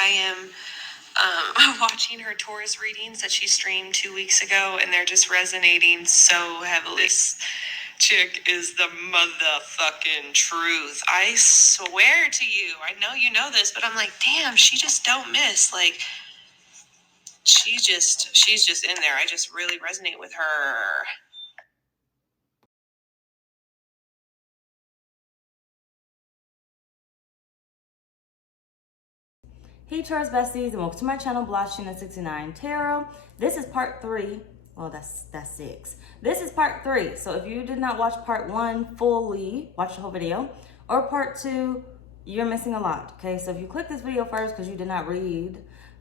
I am watching her Taurus readings that she streamed 2 weeks ago, and they're just resonating so heavily. This chick is the motherfucking truth. I swear to you. I know you know this, but I'm like, damn, she just don't miss. Like, she's just in there. I just really resonate with her. Hey Taurus besties, and welcome to my channel, blahscrystalsale Tarot. This is part 3. Well, that's 6. This is part 3. So if you did not watch part 1 fully, watch the whole video, or part 2, you're missing a lot. Okay, so if you click this video first because you did not read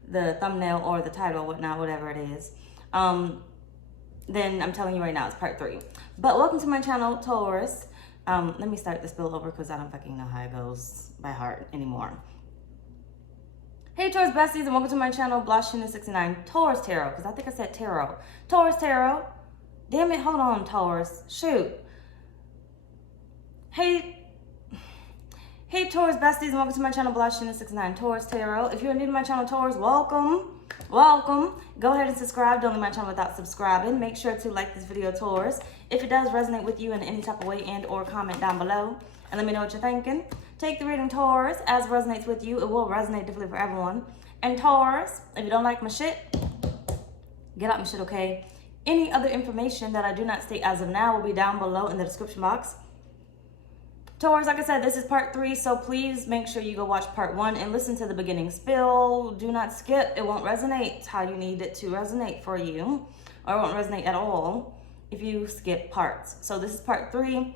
the thumbnail or the title, whatnot, whatever it is, then I'm telling you right now, it's part 3. But welcome to my channel, Taurus. Let me start the spill over because I don't fucking know how it goes by heart anymore. Hey Taurus besties, and welcome to my channel, blahscrystalsale Taurus Tarot, because I think I said tarot. Taurus Tarot. Damn it, hold on, Taurus. Shoot. Hey Taurus besties, and welcome to my channel, blahscrystalsale Taurus Tarot. If you're new to my channel, Taurus, welcome. Go ahead and subscribe. Don't leave my channel without subscribing. Make sure to like this video, Taurus. If it does resonate with you in any type of way, and or comment down below and let me know what you're thinking. Take the reading, Taurus, as it resonates with you. It will resonate differently for everyone. And Taurus, if you don't like my shit, get out my shit, okay? Any other information that I do not state as of now will be down below in the description box. Taurus, like I said, this is part 3, so please make sure you go watch part 1 and listen to the beginning spill. Do not skip. It won't resonate how you need it to resonate for you, or it won't resonate at all if you skip parts. So this is part 3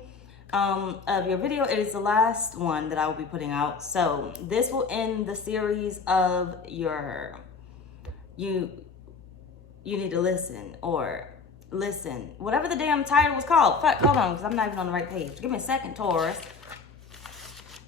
of your video. It is the last one that I will be putting out. So this will end the series of your you need to listen, or listen, whatever the damn title was called. Fuck, hold on, because I'm not even on the right page. Give me a second, Taurus.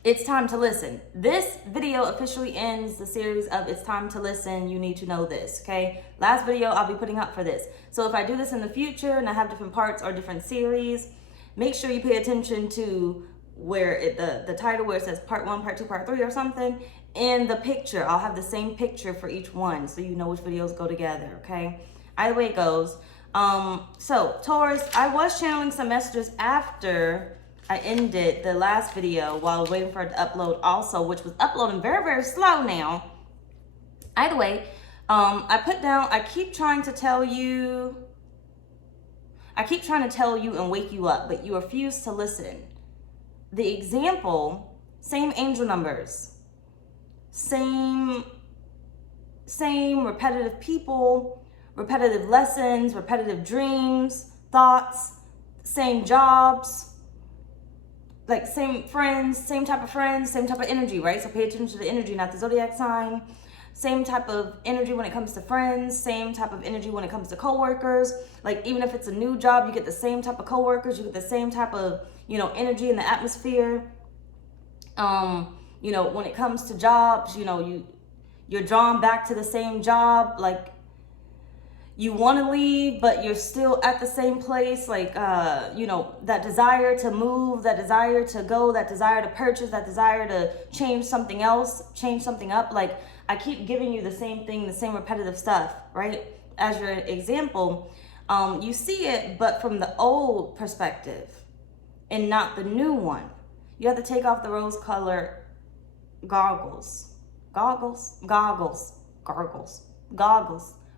It's time to listen. This video officially ends the series of It's Time to Listen, You Need to Know This, okay? Last video I'll be putting up for this. So if I do this in the future and I have different parts or different series, make sure you pay attention to where the title, where it says part 1, part 2, part 3 or something. In the picture, I'll have the same picture for each one so you know which videos go together, okay? Either way it goes. So Taurus, I was channeling some messages after I ended the last video while I was waiting for it to upload also, which was uploading very, very slow now. Either way, I keep trying to tell you and wake you up, but you refuse to listen. The example, same angel numbers, same repetitive people, repetitive lessons, repetitive dreams, thoughts, same jobs, like same friends, same type of energy, right? So pay attention to the energy, not the zodiac sign. Same type of energy when it comes to friends, same type of energy when it comes to coworkers. Like even if it's a new job, you get the same type of coworkers, you get the same type of, energy in the atmosphere. When it comes to jobs, you're drawn back to the same job. Like you want to leave, but you're still at the same place. Like, that desire to move, that desire to go, that desire to purchase, that desire to change something else, change something up. Like, I keep giving you the same thing, the same repetitive stuff, right? As your example, you see it, but from the old perspective and not the new one. You have to take off the rose color goggles,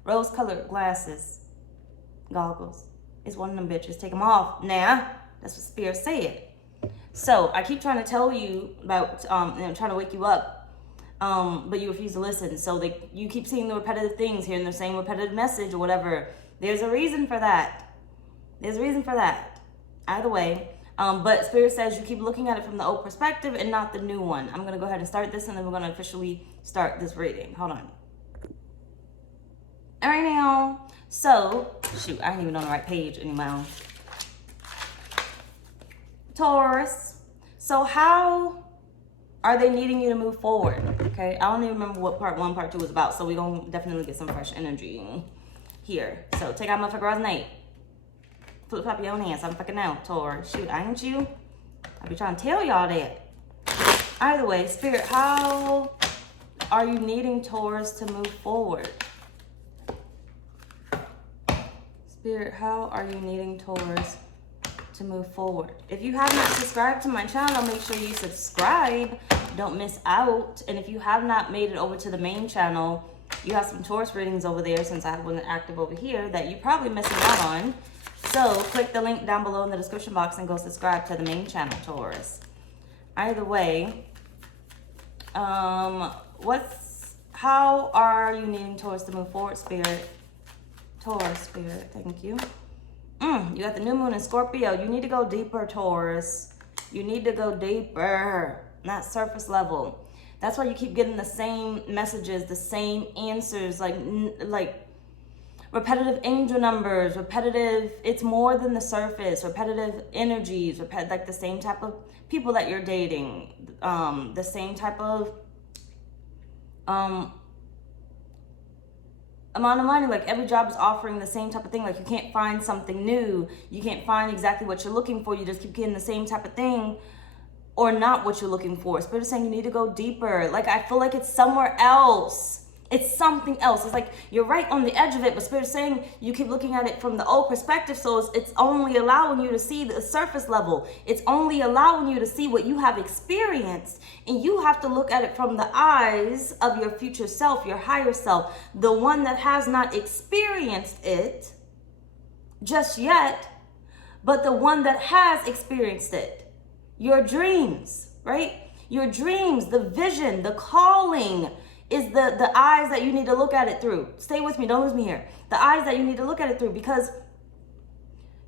rose colored glasses, goggles. It's one of them bitches. Take them off. Nah, that's what Spirit said. So I keep trying to tell you about, trying to wake you up. But you refuse to listen. So you keep seeing the repetitive things, hearing the same repetitive message or whatever. There's a reason for that. Either way. But Spirit says you keep looking at it from the old perspective and not the new one. I'm going to go ahead and start this, and then we're going to officially start this reading. Hold on. All right now. So, shoot, I ain't even on the right page anymore. Taurus. So how are they needing you to move forward? Okay, I don't even remember what part 1, part 2 was about, so we're going to definitely get some fresh energy here. So take out motherfucker resonate. Flip flop your own hands. I'm fucking out, Taurus. Shoot, ain't you? I be trying to tell y'all that. Either way, Spirit, how are you needing, Taurus, to move forward? Spirit, how are you needing, Taurus, to move forward? If you have not subscribed to my channel, make sure you subscribe. Don't miss out. And if you have not made it over to the main channel, you have some Taurus readings over there, since I wasn't active over here, that you're probably missing out on. So click the link down below in the description box and go subscribe to the main channel, Taurus. Either way, how are you needing, Taurus, to move forward, Spirit? Taurus, Spirit, thank you. You got the new moon in Scorpio. You need to go deeper, Taurus. You need to go deeper, not surface level. That's why you keep getting the same messages, the same answers, like repetitive angel numbers, repetitive, it's more than the surface, repetitive energies, like the same type of people that you're dating, the same type of amount of money. Like every job is offering the same type of thing. Like you can't find something new. You can't find exactly what you're looking for. You just keep getting the same type of thing, or not what you're looking for. Spirit is saying you need to go deeper. Like I feel like it's somewhere else. It's something else. It's like you're right on the edge of it, but Spirit is saying you keep looking at it from the old perspective, so it's only allowing you to see the surface level. It's only allowing you to see what you have experienced, and you have to look at it from the eyes of your future self, your higher self, the one that has not experienced it just yet, but the one that has experienced it. Your dreams, right? Your dreams, the vision, the calling is the eyes that you need to look at it through. Stay with me, don't lose me here. The eyes that you need to look at it through, because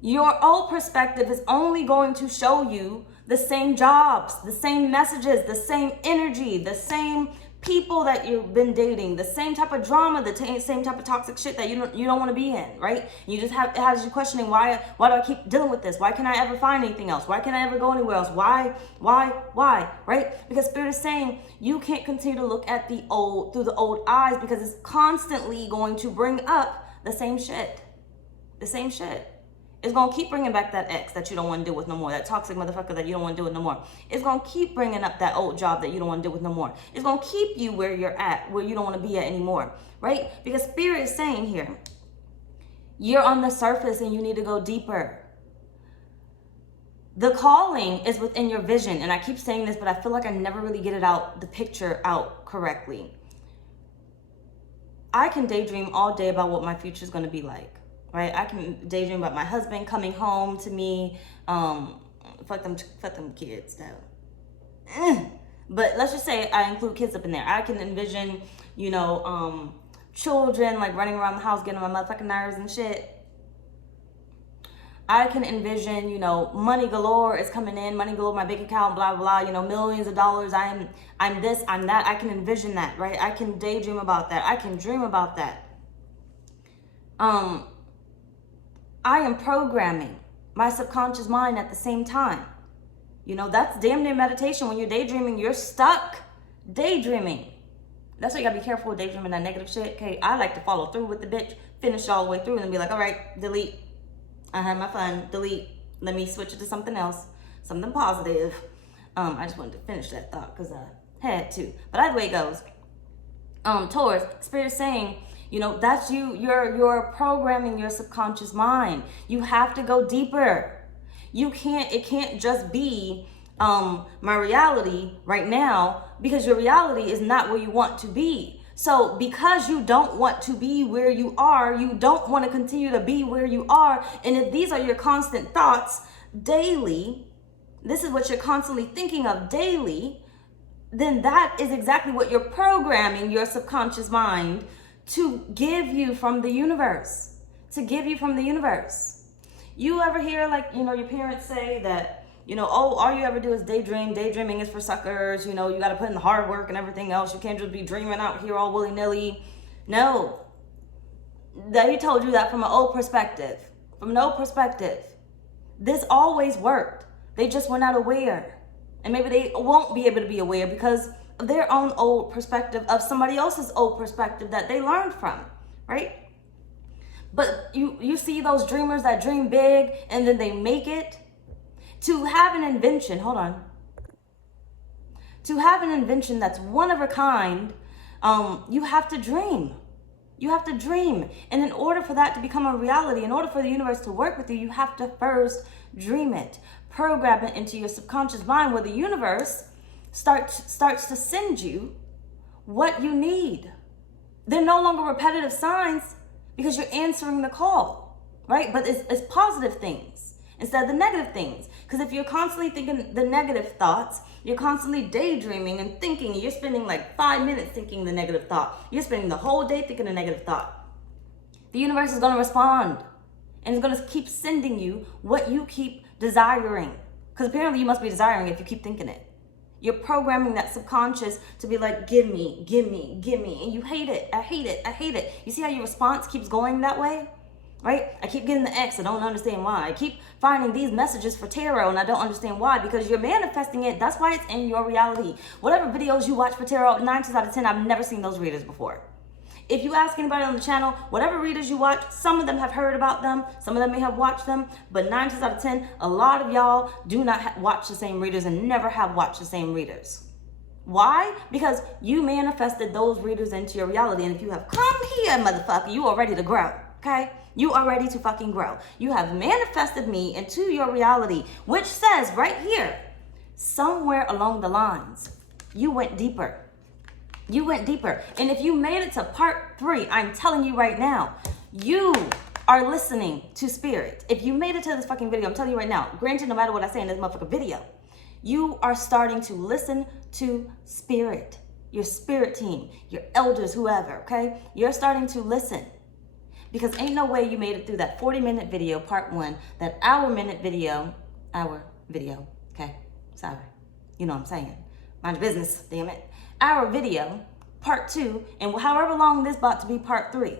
your old perspective is only going to show you the same jobs, the same messages, the same energy, the same people that you've been dating, the same type of drama, the same type of toxic shit that you don't want to be in, right? You just have, it has you questioning, why do I keep dealing with this? Why can't I ever find anything else? Why can't I ever go anywhere else? Why, right? Because Spirit is saying you can't continue to look at through the old eyes, because it's constantly going to bring up the same shit. It's going to keep bringing back that ex that you don't want to deal with no more. That toxic motherfucker that you don't want to deal with no more. It's going to keep bringing up that old job that you don't want to deal with no more. It's going to keep you where you're at, where you don't want to be at anymore, right? Because Spirit is saying here, you're on the surface and you need to go deeper. The calling is within your vision. And I keep saying this, but I feel like I never really get the picture out correctly. I can daydream all day about what my future is going to be like. Right, I can daydream about my husband coming home to me. Fuck them kids though. But let's just say I include kids up in there. I can envision, children like running around the house, getting on my motherfucking nerves and shit. I can envision, money galore is coming in, money galore, my bank account, blah, blah, millions of dollars. I'm this, I'm that. I can envision that, right? I can daydream about that. I can dream about that. I am programming my subconscious mind at the same time. That's damn near meditation. When you're daydreaming, you're stuck daydreaming. That's why you gotta be careful with daydreaming that negative shit. Okay, I like to follow through with the bitch, finish all the way through, and then be like, all right, delete. I had my fun, delete. Let me switch it to something else, something positive. I just wanted to finish that thought because I had to. But either way it goes. Taurus, Spirit is saying, that's you're programming your subconscious mind. You have to go deeper. It can't just be my reality right now, because your reality is not where you want to be. So because you don't want to be where you are, you don't want to continue to be where you are. And if these are your constant thoughts daily, this is what you're constantly thinking of daily, then that is exactly what you're programming your subconscious mind to give you from the universe. You ever hear your parents say that, all you ever do is daydream. Daydreaming is for suckers. You got to put in the hard work and everything else. You can't just be dreaming out here all willy-nilly. No. They told you that from an old perspective. This always worked. They just were not aware. And maybe they won't be able to be aware because of their own old perspective, of somebody else's old perspective that they learned from, right? But you see those dreamers that dream big and then they make it. To have an invention, to have an invention that's one of a kind, You have to dream. You have to dream. And in order for that to become a reality, in order for the universe to work with you, you have to first dream it. Program it into your subconscious mind, where the universe starts to send you what you need. They're no longer repetitive signs because you're answering the call, right? But it's positive things instead of the negative things. Because if you're constantly thinking the negative thoughts, you're constantly daydreaming and thinking, you're spending like 5 minutes thinking the negative thought. You're spending the whole day thinking a negative thought. The universe is going to respond, and it's going to keep sending you what you keep desiring. Because apparently you must be desiring if you keep thinking it. You're programming that subconscious to be like, give me, give me, give me. And you hate it. I hate it. I hate it. You see how your response keeps going that way? Right? I keep getting the X. I don't understand why. I keep finding these messages for tarot and I don't understand why, because you're manifesting it. That's why it's in your reality. Whatever videos you watch for tarot, 9 times out of 10, I've never seen those readers before. If you ask anybody on the channel, whatever readers you watch, some of them have heard about them, some of them may have watched them, but 9 times out of 10, a lot of y'all do not watch the same readers and never have watched the same readers. Why? Because you manifested those readers into your reality. And if you have come here, motherfucker, you are ready to grow, okay? You are ready to fucking grow. You have manifested me into your reality, which says right here, somewhere along the lines, you went deeper. You went deeper. And if you made it to part 3, I'm telling you right now, you are listening to spirit. If you made it to this fucking video, I'm telling you right now, granted, no matter what I say in this motherfucking video, you are starting to listen to spirit, your spirit team, your elders, whoever, okay? You're starting to listen, because ain't no way you made it through that 40-minute video, part 1, that hour video, okay? Sorry. You know what I'm saying. Mind your business, damn it. Hour video, part 2, and however long this about to be, part 3.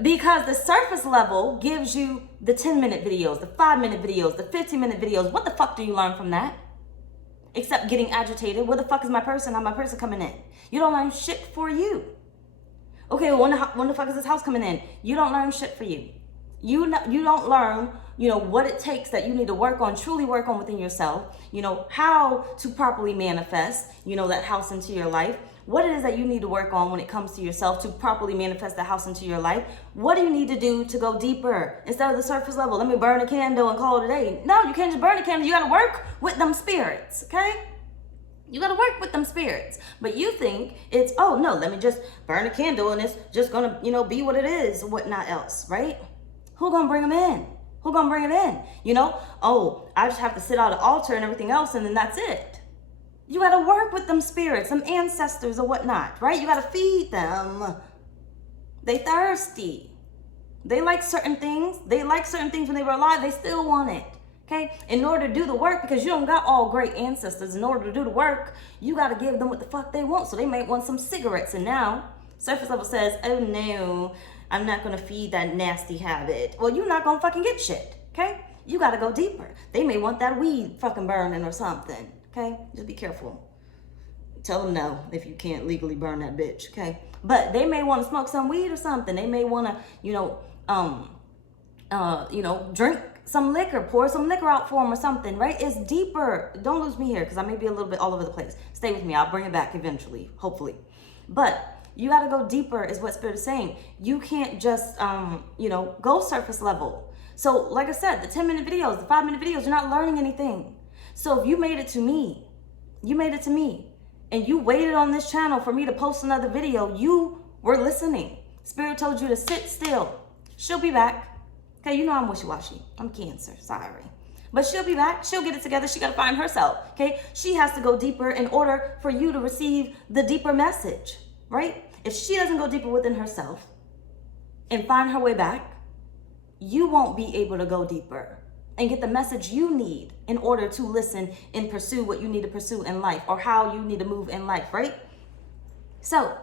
Because the surface level gives you the 10-minute videos, the 5-minute videos, the 15-minute videos. What the fuck do you learn from that? Except getting agitated. Where the fuck is my person? How my person coming in? You don't learn shit for you. Okay, well, when the fuck is this house coming in? You don't learn shit for you. You don't learn, what it takes that you need to work on, truly work on within yourself. How to properly manifest, that house into your life. What it is that you need to work on when it comes to yourself to properly manifest the house into your life. What do you need to do to go deeper instead of the surface level? Let me burn a candle and call it a day. No, you can't just burn a candle. You got to work with them spirits, okay? You got to work with them spirits. But you think it's, oh, no, let me just burn a candle and it's just going to, be what it is, whatnot else, right? Who going to bring them in? Who going to bring it in? Oh, I just have to sit out an altar and everything else and then that's it. You got to work with them spirits, them ancestors or whatnot, right? You got to feed them. They thirsty. They like certain things. They like certain things when they were alive. They still want it, okay? In order to do the work, because you don't got all great ancestors, in order to do the work, you got to give them what the fuck they want. So they may want some cigarettes. And now, surface level says, oh no, I'm not going to feed that nasty habit. Well, you're not going to fucking get shit, okay? You got to go deeper. They may want that weed fucking burning or something. Okay, just be careful. Tell them no if you can't legally burn that bitch. Okay, but they may want to smoke some weed or something. They may want to, drink some liquor, pour some liquor out for them or something. Right? It's deeper. Don't lose me here because I may be a little bit all over the place. Stay with me. I'll bring it back eventually, hopefully. But you got to go deeper, is what Spirit is saying. You can't just go surface level. So, like I said, the 10-minute videos, the 5-minute videos, you're not learning anything. So if you made it to me, and you waited on this channel for me to post another video, you were listening. Spirit told you to sit still. She'll be back. Okay, I'm wishy-washy. I'm Cancer, sorry. But she'll be back. She'll get it together. She got to find herself, okay? She has to go deeper in order for you to receive the deeper message, right? If she doesn't go deeper within herself and find her way back, you won't be able to go deeper and get the message you need in order to listen and pursue what you need to pursue in life, or how you need to move in life, right? So,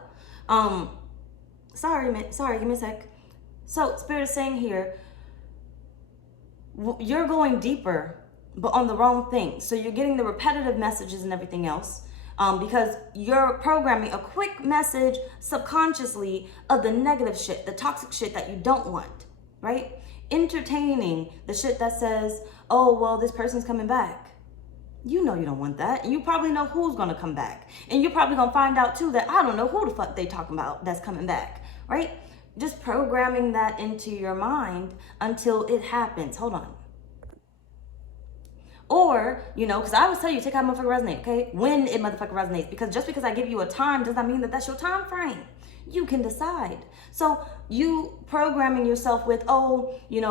sorry, give me a sec. So, Spirit is saying here, you're going deeper, but on the wrong thing. So you're getting the repetitive messages and everything else, because you're programming a quick message subconsciously of the negative shit, the toxic shit that you don't want, right? Entertaining the shit that says, oh, well, this person's coming back. You know you don't want that. And you probably know who's going to come back. And you're probably going to find out too that I don't know who the fuck they talking about that's coming back, right? Just programming that into your mind until it happens. Hold on. Or, because I always tell you, take out motherfucker resonate, okay? When it motherfucker resonates. Because just because I give you a time does not mean that that's your time frame. You can decide. So you programming yourself with, in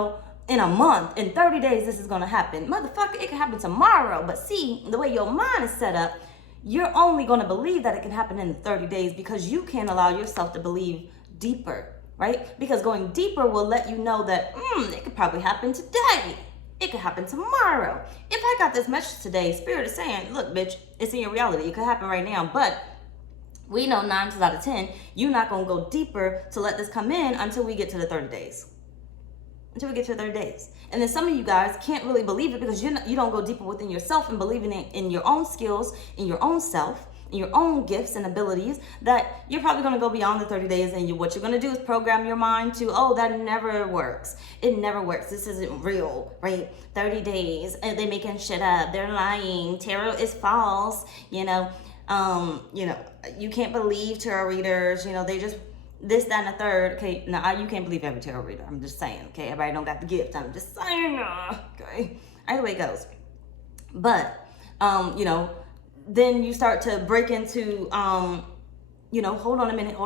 a month, in 30 days, this is going to happen. Motherfucker, it can happen tomorrow. But see, the way your mind is set up, you're only going to believe that it can happen in 30 days because you can't allow yourself to believe deeper, right? Because going deeper will let you know that, it could probably happen today. It could happen tomorrow. If I got this message today, Spirit is saying, look, bitch, it's in your reality. It could happen right now. But we know 9 times out of 10, you're not going to go deeper to let this come in until we get to the 30 days. Until we get to the 30 days. And then some of you guys can't really believe it because you don't go deeper within yourself and believing in your own skills, in your own self, in your own gifts and abilities, that you're probably going to go beyond the 30 days and what you're going to do is program your mind to, that never works. It never works. This isn't real, right? 30 days and they're making shit up. They're lying. Tarot is false. You can't believe tarot readers. They just this, that, and the third. Okay, now you can't believe every tarot reader. I'm just saying. Okay, everybody don't got the gift. I'm just saying. Okay, either way it goes. But then you start to break into hold on a minute,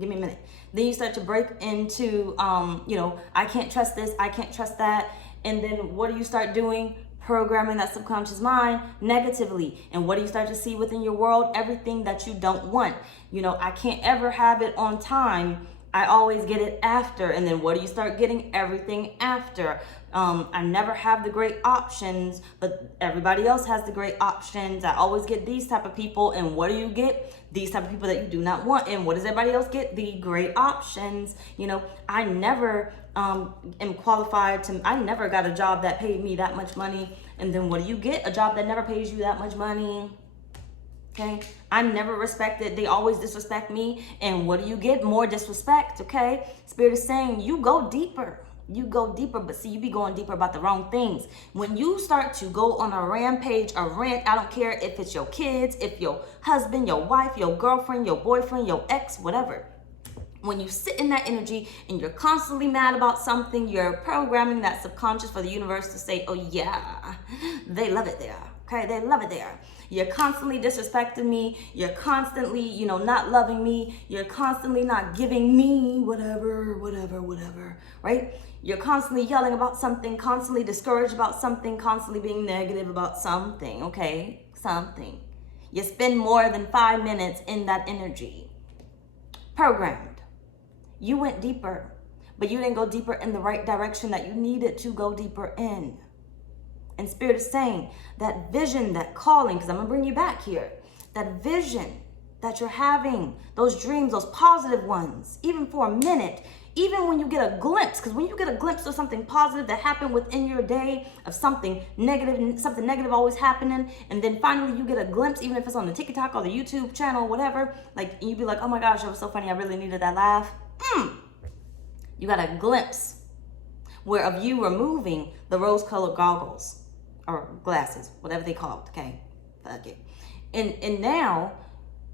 give me a minute. Then you start to break into I can't trust this, I can't trust that. And then what do you start doing? Programming that subconscious mind negatively. And what do you start to see within your world? Everything that you don't want. I can't ever have it on time. I always get it after. And then what do you start getting? Everything after. I never have the great options, but everybody else has the great options. I always get these type of people. And what do you get? These type of people that you do not want. And what does everybody else get? The great options. I never am qualified to, I never got a job that paid me that much money. And then what do you get? A job that never pays you that much money. Okay, I'm never respected. They always disrespect me. And what do you get? More disrespect. Okay, Spirit is saying you go deeper. You go deeper, but see, you be going deeper about the wrong things. When you start to go on a rampage, a rant, I don't care if it's your kids, if your husband, your wife, your girlfriend, your boyfriend, your ex, whatever. When you sit in that energy and you're constantly mad about something, you're programming that subconscious for the universe to say, oh yeah, they love it there. Okay, they love it there. You're constantly disrespecting me. You're constantly, not loving me. You're constantly not giving me whatever, right? You're constantly yelling about something, constantly discouraged about something, constantly being negative about something, okay? Something. You spend more than 5 minutes in that energy. Programmed. You went deeper, but you didn't go deeper in the right direction that you needed to go deeper in. And Spirit is saying that vision, that calling, because I'm going to bring you back here, that vision that you're having, those dreams, those positive ones, even for a minute, even when you get a glimpse, because when you get a glimpse of something positive that happened within your day, of something negative always happening, and then finally you get a glimpse, even if it's on the TikTok or the YouTube channel, whatever, like you'd be like, oh my gosh, it was so funny, I really needed that laugh. You got a glimpse where of you removing the rose-colored goggles or glasses, whatever they call it, okay? Fuck it. And now,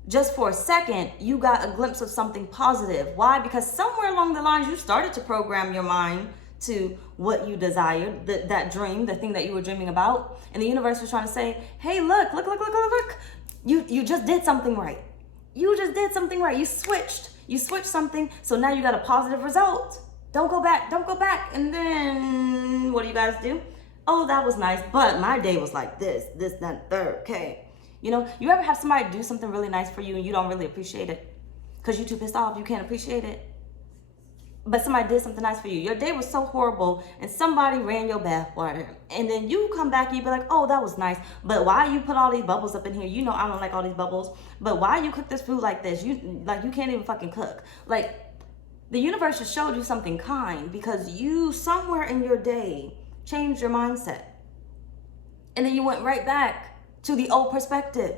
just for a second, you got a glimpse of something positive. Why? Because somewhere along the lines, you started to program your mind to what you desired, that dream, the thing that you were dreaming about. And the universe was trying to say, hey, look. You just did something right. You just did something right. You switched something. So now you got a positive result. Don't go back. And then what do you guys do? Oh, that was nice, but my day was like this, that, third, okay. You ever have somebody do something really nice for you and you don't really appreciate it because you're too pissed off, you can't appreciate it. But somebody did something nice for you. Your day was so horrible and somebody ran your bathwater. And then you come back and you be like, oh, that was nice. But why you put all these bubbles up in here? I don't like all these bubbles. But why you cook this food like this? You can't even fucking cook. Like, the universe just showed you something kind because you, somewhere in your day, changed your mindset. And then you went right back to the old perspective.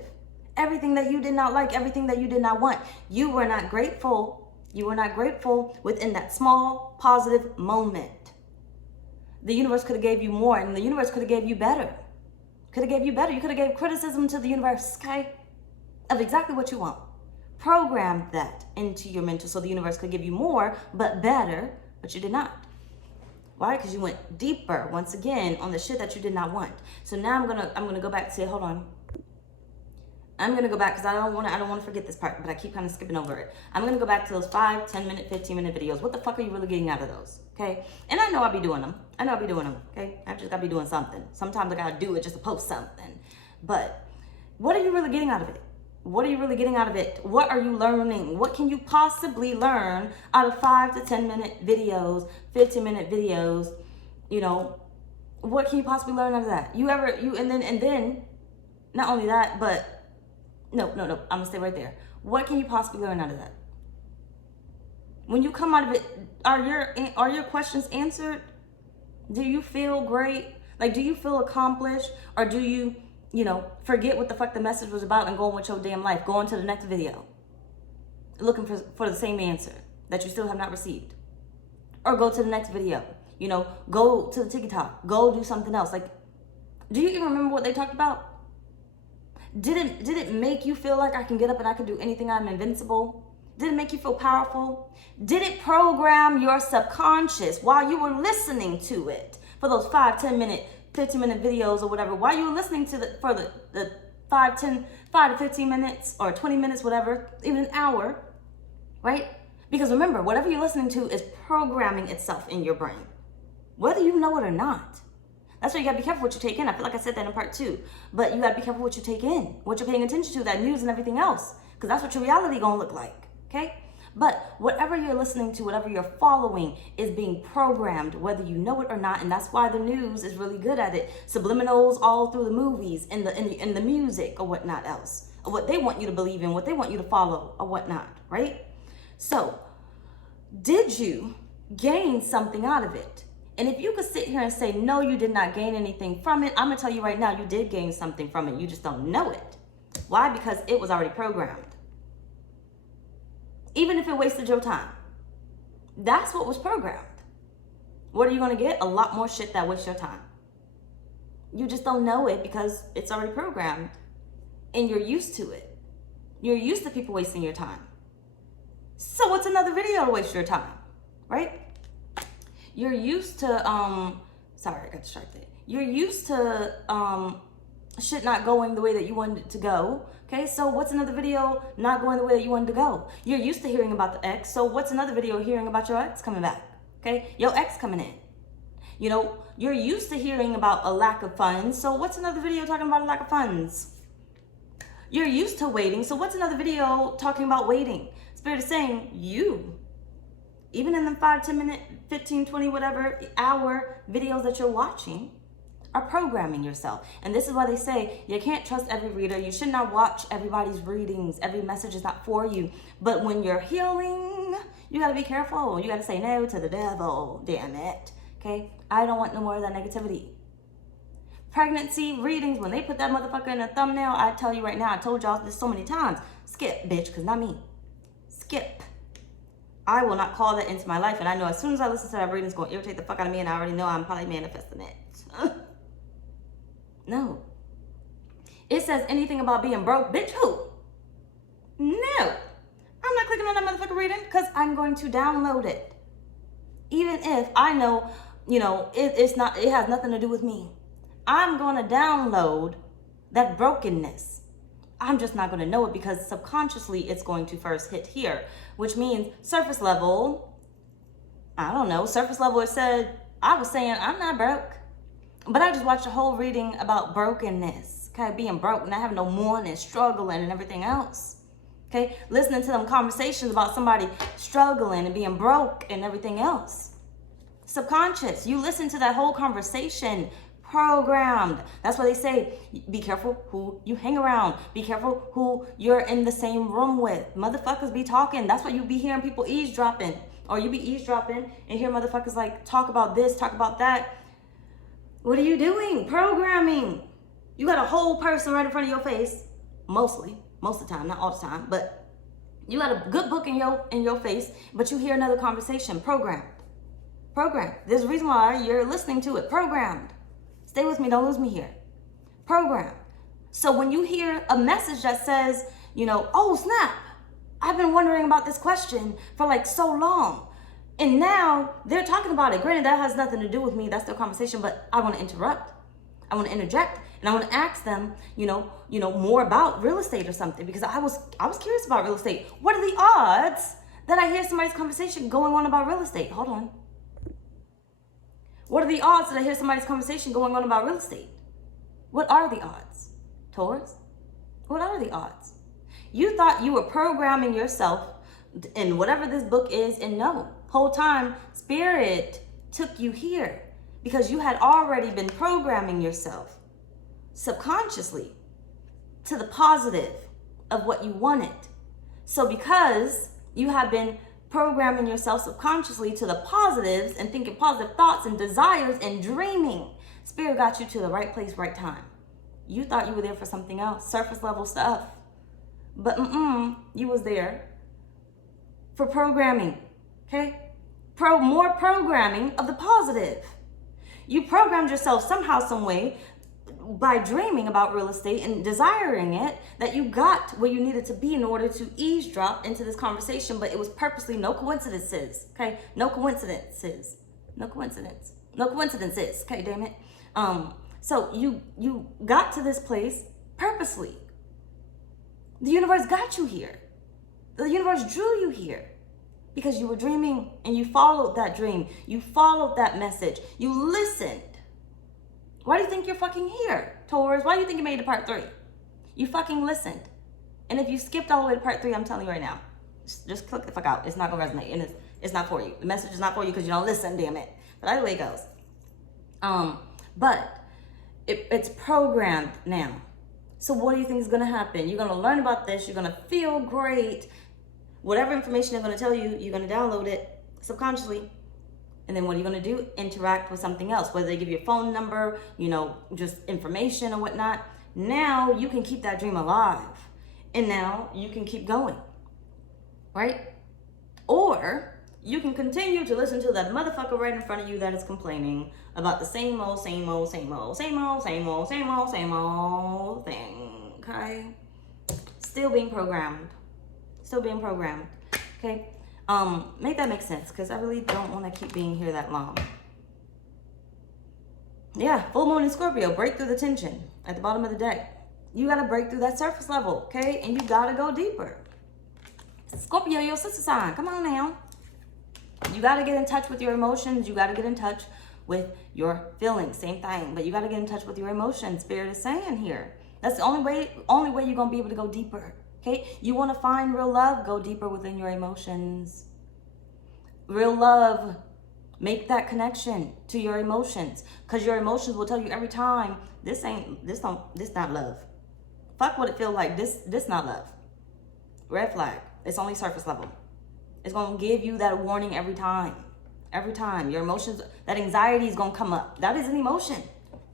Everything that you did not like, everything that you did not want. You were not grateful. You were not grateful within that small, positive moment. The universe could have gave you more and the universe could have gave you better. Could have gave you better. You could have gave criticism to the universe, okay, of exactly what you want. Programmed that into your mental so the universe could give you more, but better, but you did not. Why? Because you went deeper once again on the shit that you did not want. So now I'm gonna go back to hold on. I'm gonna go back because I don't want to forget this part, but I keep kind of skipping over it. I'm gonna go back to those 5, 10 minute, 15 minute videos. What the fuck are you really getting out of those? Okay? And I know I'll be doing them. Okay? I just gotta be doing something. Sometimes I gotta do it just to post something. But what are you really getting out of it? What are you really getting out of it? What are you learning? What can you possibly learn out of 5 to 10 minute videos, 15 minute videos? You know, what can you possibly learn out of that? And then, not only that, but no, I'm gonna stay right there. What can you possibly learn out of that? When you come out of it, are your questions answered? Do you feel great? Like, do you feel accomplished? Or do you, forget what the fuck the message was about and go on with your damn life? Go on to the next video, looking for the same answer that you still have not received. Or go to the next video, go to the TikTok, go do something else. Like, do you even remember what they talked about? Did it make you feel like I can get up and I can do anything, I'm invincible? Did it make you feel powerful? Did it program your subconscious while you were listening to it for those 5, 10 minute, 15 minute videos or whatever, while you were listening to the 5 to 15 minutes or 20 minutes, whatever, even an hour, right? Because remember, whatever you're listening to is programming itself in your brain, whether you know it or not. That's why you gotta be careful what you take in. I feel like I said that in part 2, but you gotta be careful what you take in, what you're paying attention to, that news and everything else, because that's what your reality gonna look like, okay? But whatever you're listening to, whatever you're following is being programmed, whether you know it or not, and that's why the news is really good at it. Subliminals all through the movies, in the music or whatnot else, or what they want you to believe in, what they want you to follow or whatnot, right? So, did you gain something out of it? And if you could sit here and say, no, you did not gain anything from it, I'm gonna tell you right now, you did gain something from it. You just don't know it. Why? Because it was already programmed. Even if it wasted your time, that's what was programmed. What are you gonna get? A lot more shit that wastes your time. You just don't know it because it's already programmed and you're used to it. You're used to people wasting your time. So what's another video to waste your time, right? You're used to, sorry, I got distracted. You're used to shit not going the way that you wanted it to go. Okay, so what's another video not going the way that you wanted to go? You're used to hearing about the ex, so what's another video hearing about your ex coming back? Okay, your ex coming in. You're used to hearing about a lack of funds, so what's another video talking about a lack of funds? You're used to waiting, so what's another video talking about waiting? Spirit is saying, even in the 5, 10 minute, 15, 20, whatever hour videos that you're watching, are programming yourself. And this is why they say you can't trust every reader. You should not watch everybody's readings. Every message is not for you. But when you're healing, you got to be careful. You got to say no to the devil. Damn it. Okay? I don't want no more of that negativity. Pregnancy readings, when they put that motherfucker in a thumbnail, I tell you right now, I told y'all this so many times. Skip, bitch, because not me. Skip. I will not call that into my life. And I know as soon as I listen to that reading, it's going to irritate the fuck out of me. And I already know I'm probably manifesting it. No. It says anything about being broke. Bitch, who? No. I'm not clicking on that motherfucker reading because I'm going to download it. Even if I know, it has nothing to do with me. I'm going to download that brokenness. I'm just not going to know it because subconsciously it's going to first hit here, which means surface level, I don't know, surface level it said, I was saying I'm not broke. But I just watched a whole reading about brokenness, okay, being broke, not having no mourning, struggling and everything else, okay, listening to them conversations about somebody struggling and being broke and everything else. Subconscious, you listen to that whole conversation, programmed. That's why they say, be careful who you hang around. Be careful who you're in the same room with. Motherfuckers be talking. That's why you be hearing people eavesdropping. Or you be eavesdropping and hear motherfuckers like talk about this, talk about that. What are you doing? Programming. You got a whole person right in front of your face. Most of the time, not all the time, but you got a good book in your face, but you hear another conversation. Programmed. There's a reason why you're listening to it. Programmed. Stay with me, don't lose me here. Programmed. So when you hear a message that says, you know, oh snap, I've been wondering about this question for like so long. And now they're talking about it. Granted, that has nothing to do with me. That's their conversation, but I want to interrupt. I want to interject, and I want to ask them, you know, more about real estate or something, because I was curious about real estate. What are the odds that I hear somebody's conversation going on about real estate? Hold on. What are the odds that I hear somebody's conversation going on about real estate? What are the odds, Taurus? What are the odds? You thought you were programming yourself in whatever this book is, and no, whole time Spirit took you here because you had already been programming yourself subconsciously to the positive of what you wanted. So because you have been programming yourself subconsciously to the positives and thinking positive thoughts and desires and dreaming, Spirit got you to the right place, right time. You thought you were there for something else, surface level stuff. But you was there for programming, okay? More programming of the positive. You programmed yourself somehow, some way, by dreaming about real estate and desiring it, that you got where you needed to be in order to eavesdrop into this conversation. But it was purposely no coincidences, okay? No coincidences. No coincidence. No coincidences, okay, damn it. So you got to this place purposely. The universe got you here. The universe drew you here because you were dreaming and you followed that dream. You followed that message. You listened. Why do you think you're fucking here, Taurus? Why do you think you made it to part 3? You fucking listened. And if you skipped all the way to part 3, I'm telling you right now, just click the fuck out. It's not gonna resonate, and it's not for you. The message is not for you because you don't listen, damn it. But either way it goes. But it's programmed now. So what do you think is going to happen? You're going to learn about this. You're going to feel great. Whatever information they're going to tell you, you're going to download it subconsciously. And then what are you going to do? Interact with something else. Whether they give you a phone number, just information or whatnot. Now you can keep that dream alive. And now you can keep going. Right? Or you can continue to listen to that motherfucker right in front of you that is complaining about the same old thing, okay? Still being programmed, okay? Make that make sense, because I really don't want to keep being here that long. Yeah, full moon in Scorpio, break through the tension at the bottom of the deck. You got to break through that surface level, okay? And you got to go deeper. Scorpio, your sister sign, come on now. You got to get in touch with your emotions. You got to get in touch with your feelings. Same thing. But you got to get in touch with your emotions. Spirit is saying here. That's the only way you're going to be able to go deeper. Okay? You want to find real love? Go deeper within your emotions. Real love. Make that connection to your emotions. Because your emotions will tell you every time, this not love. Fuck what it feel like. This not love. Red flag. It's only surface level. It's going to give you that warning every time. Every time. Your emotions, that anxiety is going to come up. That is an emotion.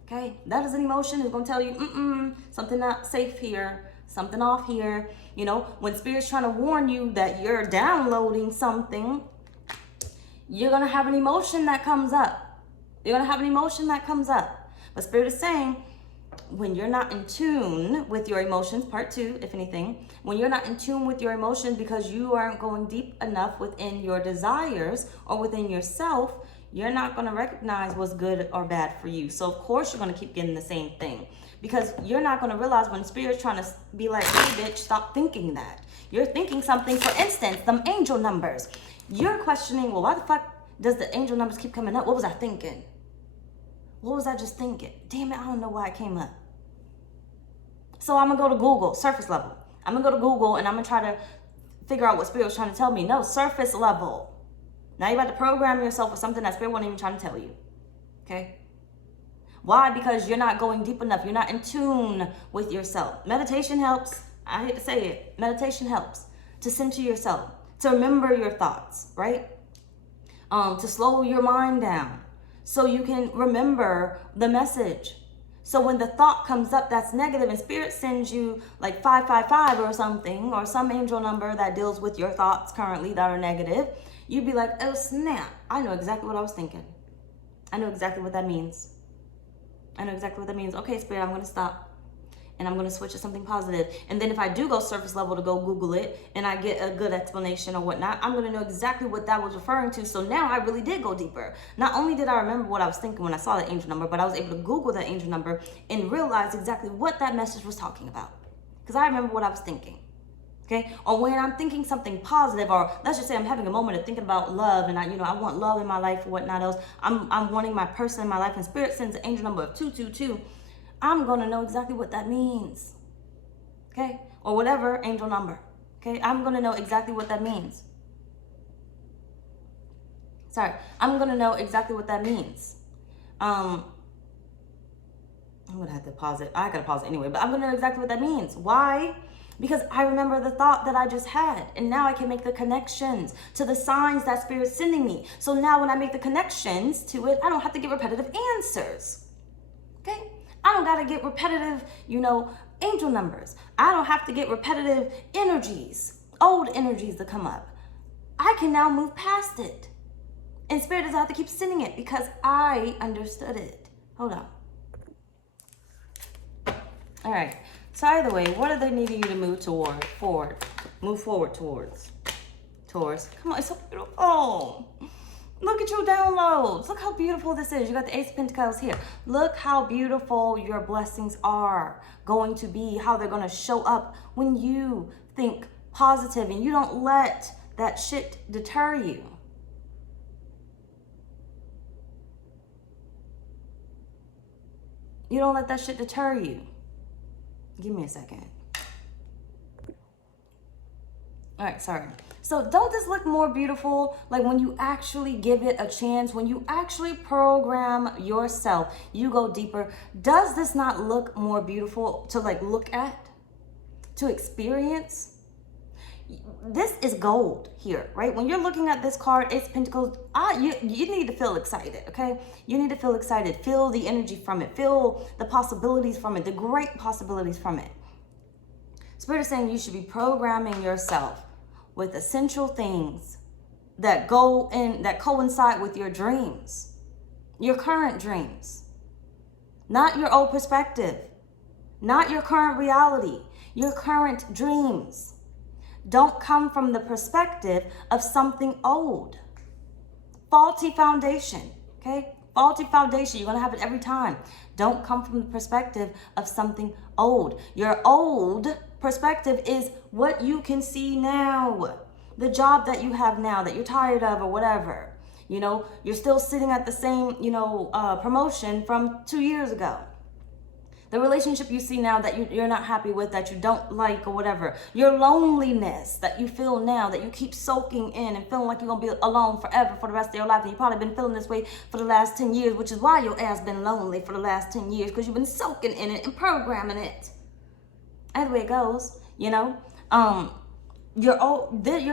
Okay? That is an emotion. It's going to tell you, something not safe here. Something off here. When Spirit's trying to warn you that you're downloading something, you're going to have an emotion that comes up. You're going to have an emotion that comes up. But Spirit is saying, when you're not in tune with your emotions, part 2, if anything, when you're not in tune with your emotions because you aren't going deep enough within your desires or within yourself, you're not going to recognize what's good or bad for you. So of course you're going to keep getting the same thing, because you're not going to realize when Spirit's trying to be like, hey bitch, stop thinking that. You're thinking something, for instance, them angel numbers. You're questioning, well, why the fuck does the angel numbers keep coming up? What was I thinking? What was I just thinking? Damn it, I don't know why it came up. So I'm going to go to Google, surface level. I'm going to go to Google and I'm going to try to figure out what Spirit was trying to tell me. No, surface level. Now you're about to program yourself with something that Spirit wasn't even trying to tell you. Okay? Why? Because you're not going deep enough. You're not in tune with yourself. Meditation helps. I hate to say it. Meditation helps to center yourself, to remember your thoughts, right? To slow your mind down so you can remember the message. So when the thought comes up that's negative and Spirit sends you like 555 or something, or some angel number that deals with your thoughts currently that are negative, you'd be like, oh snap, I know exactly what I was thinking. I know exactly what that means. I know exactly what that means. Okay, Spirit, I'm going to stop. And I'm going to switch to something positive. And then if I do go surface level to go Google it and I get a good explanation or whatnot, I'm going to know exactly what that was referring to. So now I really did go deeper. Not only did I remember what I was thinking when I saw that angel number, but I was able to Google that angel number and realize exactly what that message was talking about. Because I remember what I was thinking. Okay, or when I'm thinking something positive, or let's just say I'm having a moment of thinking about love, and I want love in my life or whatnot else. I'm wanting my person in my life, and Spirit sends an angel number of 222. I'm gonna know exactly what that means. Okay, or whatever angel number. Okay, I'm gonna know exactly what that means. Sorry, I'm gonna know exactly what that means. I'm gonna have to pause it. I gotta pause it anyway, but I'm gonna know exactly what that means. Why? Because I remember the thought that I just had, and now I can make the connections to the signs that Spirit's sending me. So now when I make the connections to it, I don't have to get repetitive answers. Okay? I don't gotta get repetitive, angel numbers. I don't have to get repetitive energies, old energies that come up. I can now move past it. And Spirit doesn't have to keep sending it because I understood it. Hold on. All right. So either way, what are they needing you to move forward towards? Taurus. Come on, it's so beautiful. Look at your downloads. Look how beautiful this is. You got the Ace of Pentacles here. Look how beautiful your blessings are going to be, how they're going to show up when you think positive and you don't let that shit deter you. You don't let that shit deter you. Give me a second. All right, sorry. So don't this look more beautiful? Like when you actually give it a chance, when you actually program yourself, you go deeper. Does this not look more beautiful to look at, to experience? This is gold here, right? When you're looking at this card, Ace of Pentacles, you need to feel excited, okay? You need to feel excited. Feel the energy from it. Feel the possibilities from it, the great possibilities from it. Spirit is saying you should be programming yourself with essential things that go in, that coincide with your dreams, your current dreams, not your old perspective, not your current reality, your current dreams. Don't come from the perspective of something old. Faulty foundation, okay? Faulty foundation, you're going to have it every time. Don't come from the perspective of something old. Your old perspective is what you can see now. The job that you have now that you're tired of or whatever. You're still sitting at the same, promotion from 2 years ago. The relationship you see now that you're not happy with, that you don't like or whatever. Your loneliness that you feel now, that you keep soaking in and feeling like you're going to be alone forever for the rest of your life. And you've probably been feeling this way for the last 10 years, which is why your ass been lonely for the last 10 years, because you've been soaking in it and programming it. Either way it goes, your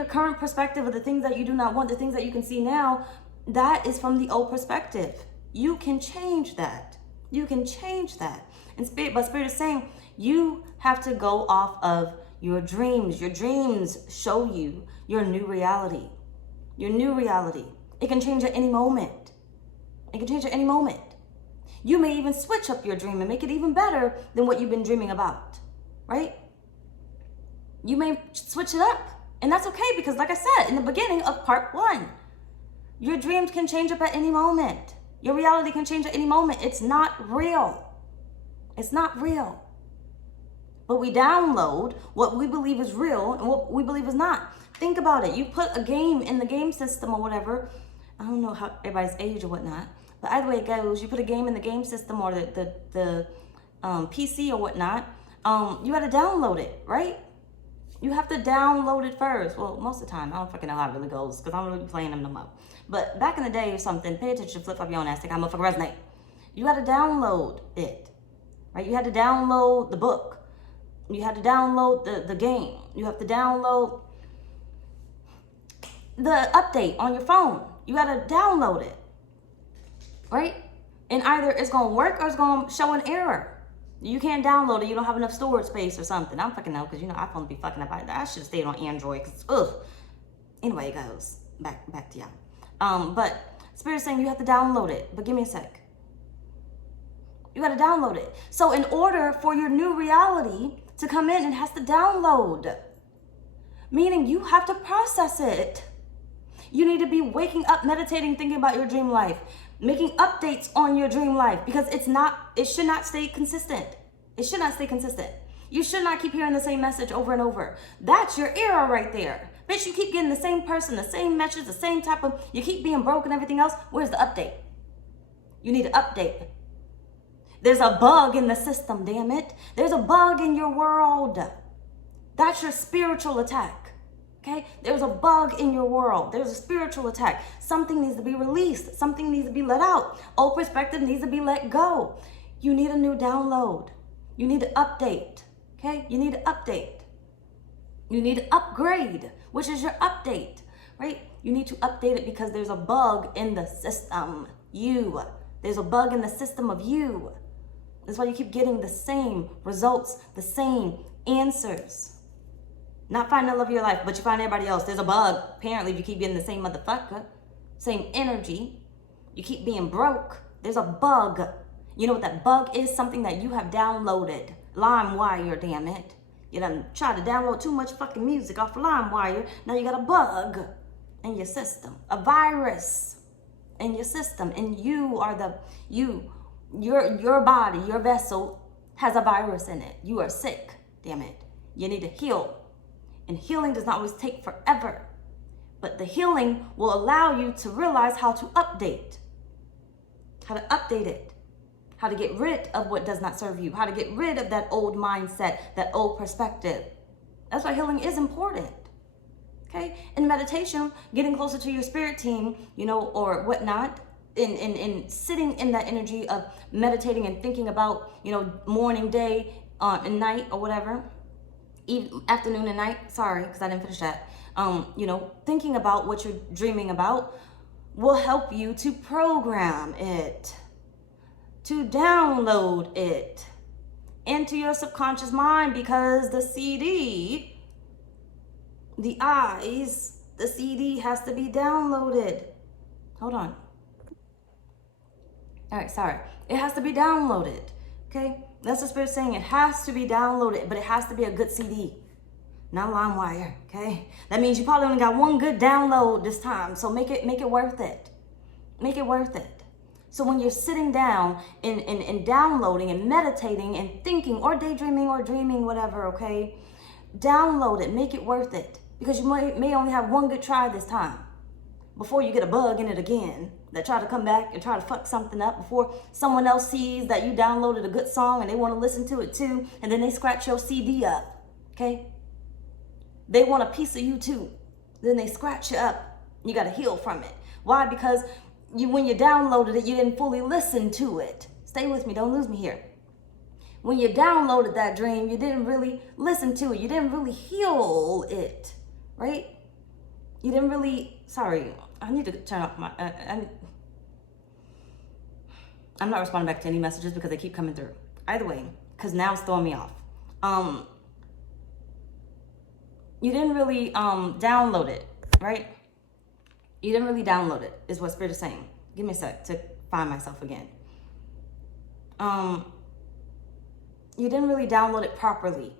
current perspective of the things that you do not want, the things that you can see now, that is from the old perspective. You can change that. You can change that. But Spirit is saying you have to go off of your dreams. Your dreams show you your new reality. Your new reality. It can change at any moment. It can change at any moment. You may even switch up your dream and make it even better than what you've been dreaming about, right? You may switch it up. And that's okay because, like I said in the beginning of part 1, your dreams can change up at any moment. Your reality can change at any moment. It's not real. It's not real. But we download what we believe is real and what we believe is not. Think about it. You put a game in the game system or whatever. I don't know how everybody's age or whatnot. But either way it goes, you put a game in the game system or the PC or whatnot. You got to download it, right? You have to download it first. Well, most of the time. I don't fucking know how it really goes because I don't really be playing them no more. But back in the day or something, pay attention, flip up your own ass, think I motherfucking resonate. You got to download it. Right? You had to download the book. You had to download the game. You have to download the update on your phone. You got to download it. Right? And either it's going to work or it's going to show an error. You can't download it. You don't have enough storage space or something. I don't fucking know because, iPhone be fucking up. I should have stayed on Android because, ugh. Anyway, it goes. Back to y'all. But Spirit is saying you have to download it. But give me a sec. You got to download it. So in order for your new reality to come in, it has to download. Meaning you have to process it. You need to be waking up, meditating, thinking about your dream life, making updates on your dream life, because it should not stay consistent. It should not stay consistent. You should not keep hearing the same message over and over. That's your error right there. Bitch, you keep getting the same person, the same message, the same type of, you keep being broke and everything else. Where's the update? You need to update. There's a bug in the system, damn it. There's a bug in your world. That's your spiritual attack. Okay? There's a bug in your world. There's a spiritual attack. Something needs to be released. Something needs to be let out. Old perspective needs to be let go. You need a new download. You need to update. Okay? You need to update. You need to upgrade, which is your update, right? You need to update it because there's a bug in the system. There's a bug in the system of you. That's why you keep getting the same results, the same answers. Not finding the love of your life, but you find everybody else. There's a bug. Apparently, if you keep getting the same motherfucker, same energy, you keep being broke. There's a bug. You know what that bug is? Something that you have downloaded. LimeWire, damn it. You done tried to download too much fucking music off of LimeWire. Now you got a bug in your system. A virus in your system. And you are your body, your vessel has a virus in it. You are sick, damn it. You need to heal. And healing does not always take forever. But the healing will allow you to realize how to update. How to update it. How to get rid of what does not serve you. How to get rid of that old mindset, that old perspective. That's why healing is important. Okay? In meditation, getting closer to your spirit team, or whatnot, in sitting in that energy of meditating and thinking about, morning, day, and night, or whatever, even afternoon and night, sorry, because I didn't finish that, thinking about what you're dreaming about will help you to program it, to download it into your subconscious mind, because the CD has to be downloaded. Hold on. All right, sorry. It has to be downloaded, okay? That's the spirit saying it has to be downloaded, but it has to be a good CD, not LimeWire, okay? That means you probably only got one good download this time, so make it worth it. Make it worth it. So when you're sitting down and downloading and meditating and thinking or daydreaming or dreaming, whatever, okay? Download it, make it worth it. Because you may only have one good try this time before you get a bug in it again that try to come back and try to fuck something up, before someone else sees that you downloaded a good song and they want to listen to it too, and then they scratch your CD up, okay? They want a piece of you too. Then they scratch you up. You got to heal from it. Why? Because when you downloaded it, you didn't fully listen to it. Stay with me, don't lose me here. When you downloaded that dream, you didn't really listen to it. You didn't really heal it, right? You didn't really, sorry, I need to turn off my, I'm not responding back to any messages because they keep coming through. Either way, because now it's throwing me off. You didn't really download it, right? You didn't really download it, is what Spirit is saying. Give me a sec to find myself again. You didn't really download it properly.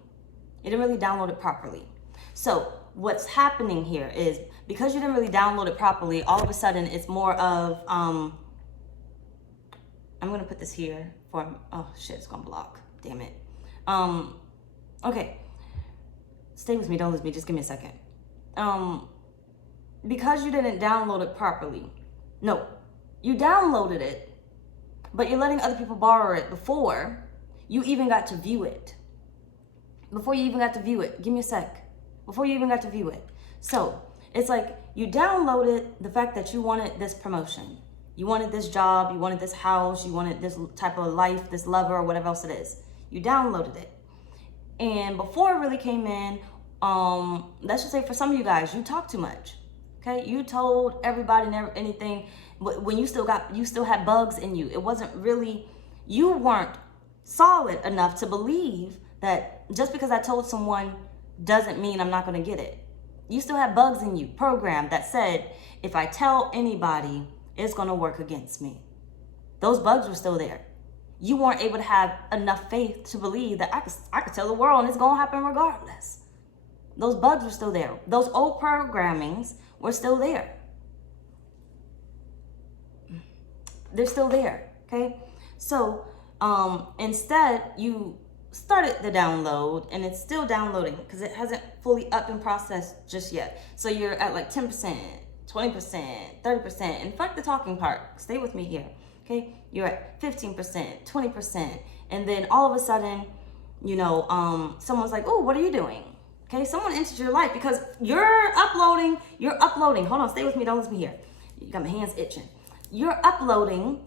So what's happening here is, because you didn't really download it properly, all of a sudden it's more of, I'm going to put this here for, oh shit, it's going to block. Damn it. Okay. Stay with me, don't lose me, just give me a second. Because you didn't download it properly. No, you downloaded it, but you're letting other people borrow it before you even got to view it. Give me a sec. Before you even got to view it. So it's like you downloaded the fact that you wanted this promotion. You wanted this job, you wanted this house, you wanted this type of life, this lover, or whatever else it is. You downloaded it. And before it really came in, let's just say for some of you guys, you talk too much. Okay, you told everybody and anything when you still had bugs in you. It wasn't really, you weren't solid enough to believe that just because I told someone doesn't mean I'm not going to get it. You still had bugs in you, programmed that said, if I tell anybody, it's going to work against me. Those bugs were still there. you weren't able to have enough faith to believe that I could tell the world and it's going to happen regardless. Those bugs were still there. Those old programmings were still there. They're still there, okay? So instead, you started the download and it's still downloading because it hasn't fully up and processed just yet. So you're at like 10%, 20%, 30%. And fuck the talking part. Stay with me here, okay? You're at 15%, 20%. And then all of a sudden, you know, someone's like, oh, what are you doing? Okay, someone entered your life because you're uploading. Hold on, stay with me, don't lose me here. You got my hands itching. You're uploading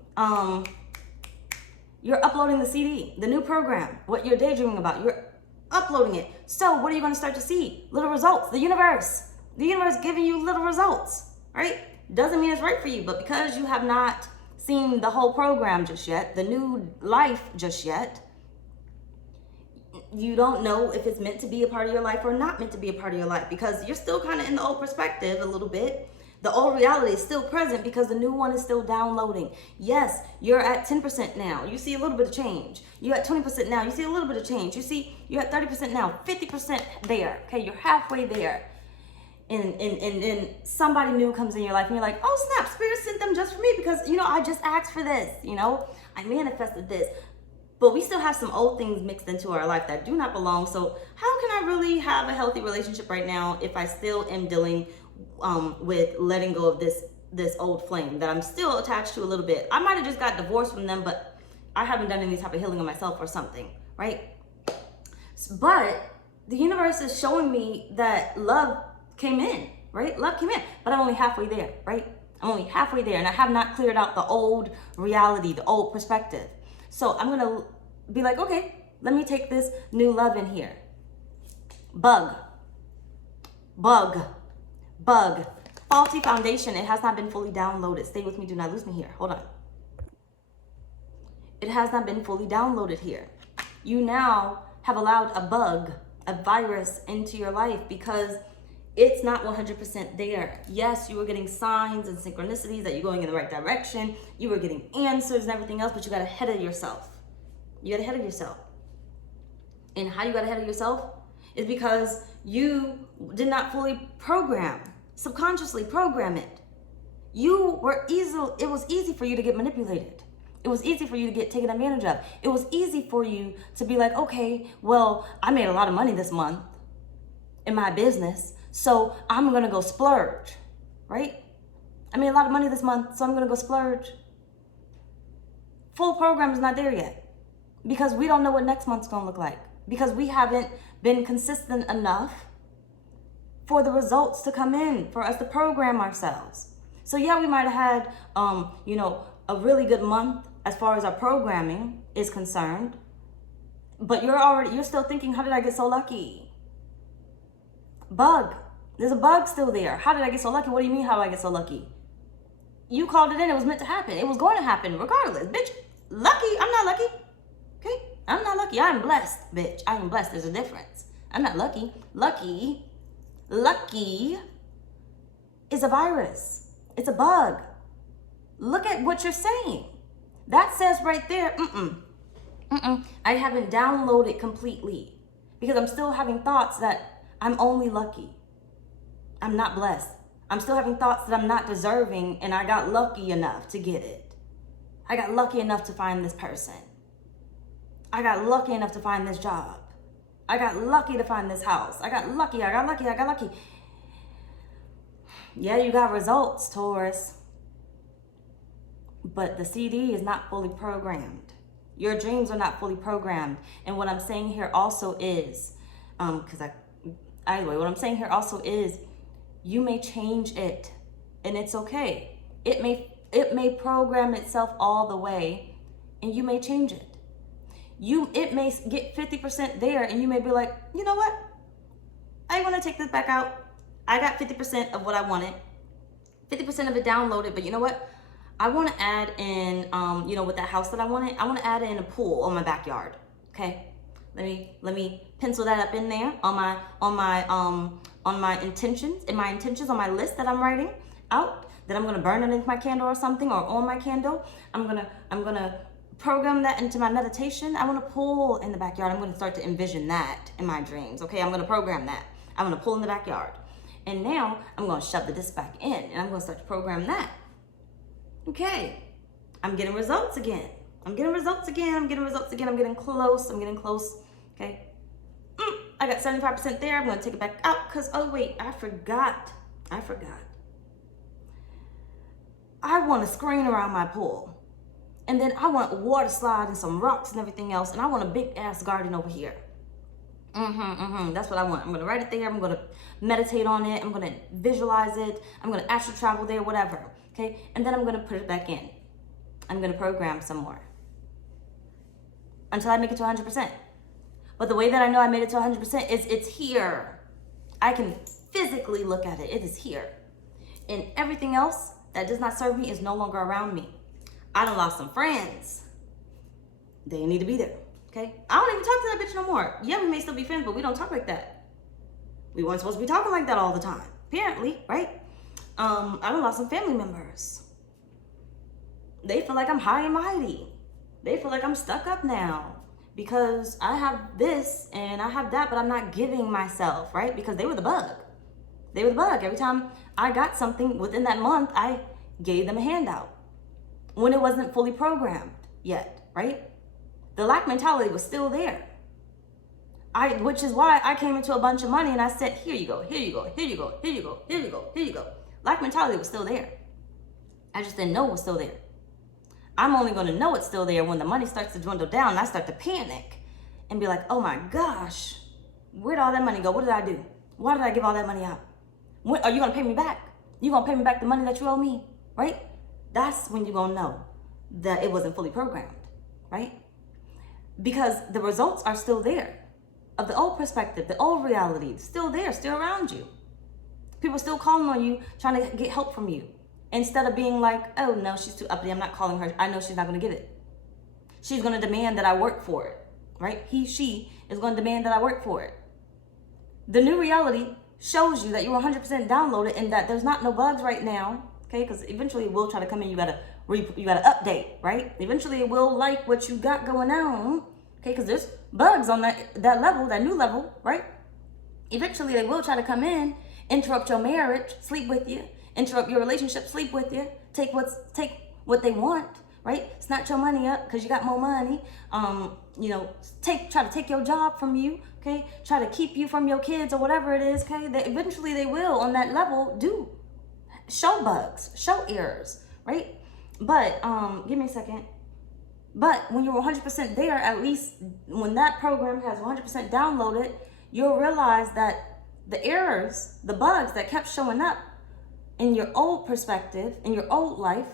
the CD, the new program, what you're daydreaming about. You're uploading it. So what are you going to start to see? Little results. The universe giving you little results, right? Doesn't mean it's right for you, but because you have not seen the whole program just yet, the new life just yet, you don't know if it's meant to be a part of your life or not meant to be a part of your life, because you're still kind of in the old perspective a little bit. The old reality is still present because the new one is still downloading. Yes, you're at 10% now. You see a little bit of change. You're at 20% now. You see a little bit of change. You see you're at 30% now, 50% there. Okay, you're halfway there. And then somebody new comes in your life and you're like, oh snap, Spirit sent them just for me because, you know, I just asked for this, you know, I manifested this. But we still have some old things mixed into our life that do not belong. So how can I really have a healthy relationship right now if I still am dealing with letting go of this old flame that I'm still attached to a little bit? I might have just got divorced from them, but I haven't done any type of healing on myself or something, right? But the universe is showing me that love came in, right? Love came in, but I'm only halfway there, right? I'm only halfway there, and I have not cleared out the old reality, the old perspective. So I'm gonna be like, okay, let me take this new love in here. Bug. Faulty foundation. It has not been fully downloaded. Stay with me, do not lose me here. Hold on. It has not been fully downloaded here. You now have allowed a bug, a virus into your life because it's not 100% there. Yes, you were getting signs and synchronicities that you're going in the right direction. You were getting answers and everything else, but you got ahead of yourself. You got ahead of yourself. And how you got ahead of yourself is because you did not fully program, subconsciously program it. It was easy for you to get manipulated. It was easy for you to get taken advantage of. It was easy for you to be like, okay, well, I made a lot of money this month in my business, so I'm gonna go splurge, right? I made a lot of money this month, so I'm gonna go splurge. Full program is not there yet because we don't know what next month's gonna look like, because we haven't been consistent enough for the results to come in, for us to program ourselves. So yeah, we might have had, you know, a really good month as far as our programming is concerned, but you're still thinking, how did I get so lucky? Bug. There's a bug still there. How did I get so lucky? What do you mean, how did I get so lucky? You called it in. It was meant to happen. It was going to happen regardless. Bitch, lucky. I'm not lucky. Okay? I'm not lucky. I'm blessed, bitch. I am blessed. There's a difference. I'm not lucky. Lucky is a virus. It's a bug. Look at what you're saying. That says right there, I haven't downloaded completely because I'm still having thoughts that I'm only lucky. I'm not blessed. I'm still having thoughts that I'm not deserving, and I got lucky enough to get it. I got lucky enough to find this person. I got lucky enough to find this job. I got lucky to find this house. I got lucky. Yeah, you got results, Taurus. But the CD is not fully programmed. Your dreams are not fully programmed. And what I'm saying here also is, what I'm saying here also is, you may change it, and it's okay. It may program itself all the way, and you may change it. It may get 50% there, and you may be like, you know what? I want to take this back out. I got 50% of what I wanted, 50% of it downloaded, but you know what? I want to add in, with that house that I wanted, I want to add in a pool on my backyard. Okay, let me pencil that up in there on my intentions, on my list that I'm writing out, that I'm gonna burn underneath my candle or something, or on my candle. I'm gonna program that into my meditation. I want to pull in the backyard. I'm going to start to envision that in my dreams. Okay, I'm going to program that. I'm going to pull in the backyard. And now I'm going to shove the disc back in, and I'm going to start to program that. Okay, I'm getting results again. I'm getting results again. I'm getting results again. I'm getting close. I'm getting close. Okay. I got 75% there. I'm going to take it back out because, oh, wait, I forgot. I want a screen around my pool. And then I want a water slide and some rocks and everything else. And I want a big ass garden over here. That's what I want. I'm going to write it there. I'm going to meditate on it. I'm going to visualize it. I'm going to astral travel there, whatever. Okay. And then I'm going to put it back in. I'm going to program some more until I make it to 100%. But the way that I know I made it to 100% is it's here. I can physically look at it. It is here. And everything else that does not serve me is no longer around me. I done lost some friends. They need to be there, okay? I don't even talk to that bitch no more. Yeah, we may still be friends, but we don't talk like that. We weren't supposed to be talking like that all the time, apparently, right? I done lost some family members. They feel like I'm high and mighty. They feel like I'm stuck up now because I have this and I have that, but I'm not giving myself, right? Because they were the bug. They were the bug. Every time I got something within that month, I gave them a handout when it wasn't fully programmed yet, right? The lack mentality was still there. Which is why I came into a bunch of money and I said, here you go, here you go, here you go, here you go, here you go, here you go. Lack mentality was still there. I just didn't know it was still there. I'm only going to know it's still there when the money starts to dwindle down and I start to panic and be like, oh my gosh, where'd all that money go? What did I do? Why did I give all that money out? When are you going to pay me back? You going to pay me back the money that you owe me, right? That's when you're going to know that it wasn't fully programmed, right? Because the results are still there. Of the old perspective, the old reality, still there, still around you. People still calling on you, trying to get help from you. Instead of being like, oh no, she's too uppity, I'm not calling her. I know she's not going to get it. She's going to demand that I work for it, right? She is going to demand that I work for it. The new reality shows you that you're 100% downloaded and that there's not no bugs right now, okay? Because eventually it will try to come in. You gotta update, right? Eventually it will like what you got going on, okay? Because there's bugs on that level, that new level, right? Eventually they will try to come in, interrupt your marriage, sleep with you, interrupt your relationship, sleep with you, take what they want, right? Snatch your money up because you got more money. Try to take your job from you, okay? Try to keep you from your kids or whatever it is, okay? Eventually they will on that level do show bugs, show errors, right? But give me a second. But when you're 100% there, at least when that program has 100% downloaded, you'll realize that the errors, the bugs that kept showing up in your old perspective, in your old life,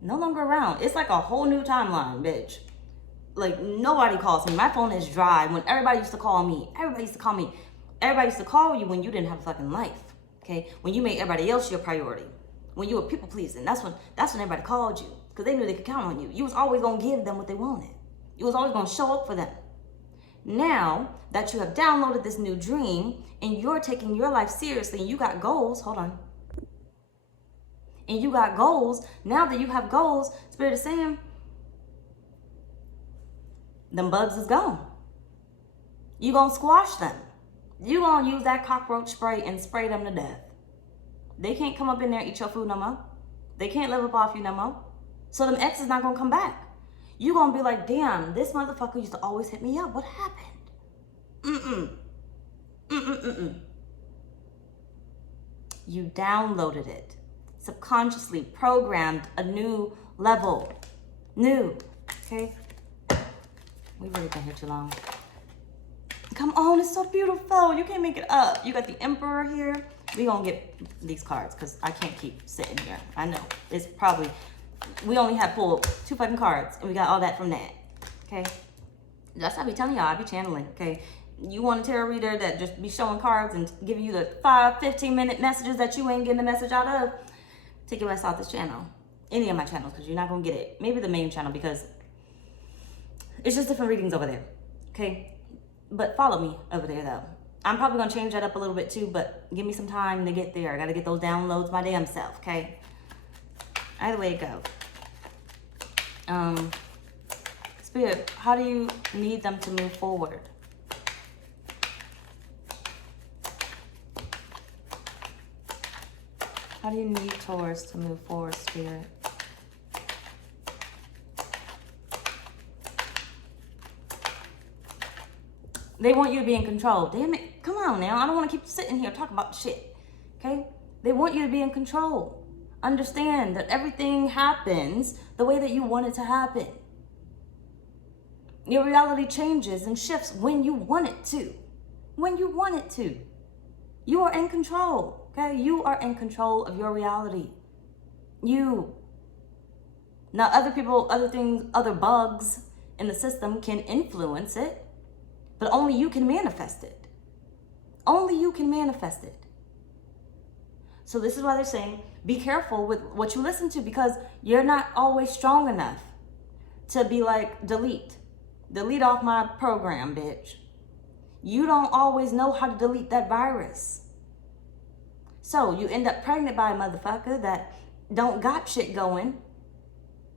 no longer around. It's like a whole new timeline, bitch. Like, nobody calls me. My phone is dry. When everybody used to call me, everybody used to call me. Everybody used to call you when you didn't have a fucking life, okay? When you made everybody else your priority. When you were people pleasing, that's when everybody called you because they knew they could count on you. You was always going to give them what they wanted. You was always going to show up for them. Now that you have downloaded this new dream and you're taking your life seriously and you got goals, hold on. And you got goals, now that you have goals, Spirit is saying, them bugs is gone. You gonna squash them. You gonna use that cockroach spray and spray them to death. They can't come up in there and eat your food no more. They can't live up off you no more. So them exes not gonna come back. You gonna be like, damn, this motherfucker used to always hit me up. What happened? You downloaded it. Subconsciously programmed a new level. New, okay? We've really been here too long. Come on, it's so beautiful. You can't make it up. You got the Emperor here. We gonna get these cards because I can't keep sitting here. I know. It's probably, we only have pulled 2 fucking cards and we got all that from that, okay? That's what I be telling y'all. I be channeling, okay? You want a tarot reader that just be showing cards and giving you the 5-15-minute messages that you ain't getting the message out of? Take your ass off this channel. Any of my channels, because you're not going to get it. Maybe the main channel, because it's just different readings over there. Okay? But follow me over there, though. I'm probably going to change that up a little bit, too, but give me some time to get there. I got to get those downloads my damn self, okay? Either way it go. Spirit, how do you need them to move forward? How do you need Taurus to move forward, Spirit? They want you to be in control. Damn it. Come on now. I don't want to keep sitting here talking about shit. Okay? They want you to be in control. Understand that everything happens the way that you want it to happen. Your reality changes and shifts when you want it to. When you want it to. You are in control. Okay? You are in control of your reality. You. Now, other people, other things, other bugs in the system can influence it. But only you can manifest it. Only you can manifest it. So this is why they're saying, be careful with what you listen to, because you're not always strong enough to be like, delete. Delete off my program, bitch. You don't always know how to delete that virus. So you end up pregnant by a motherfucker that don't got shit going.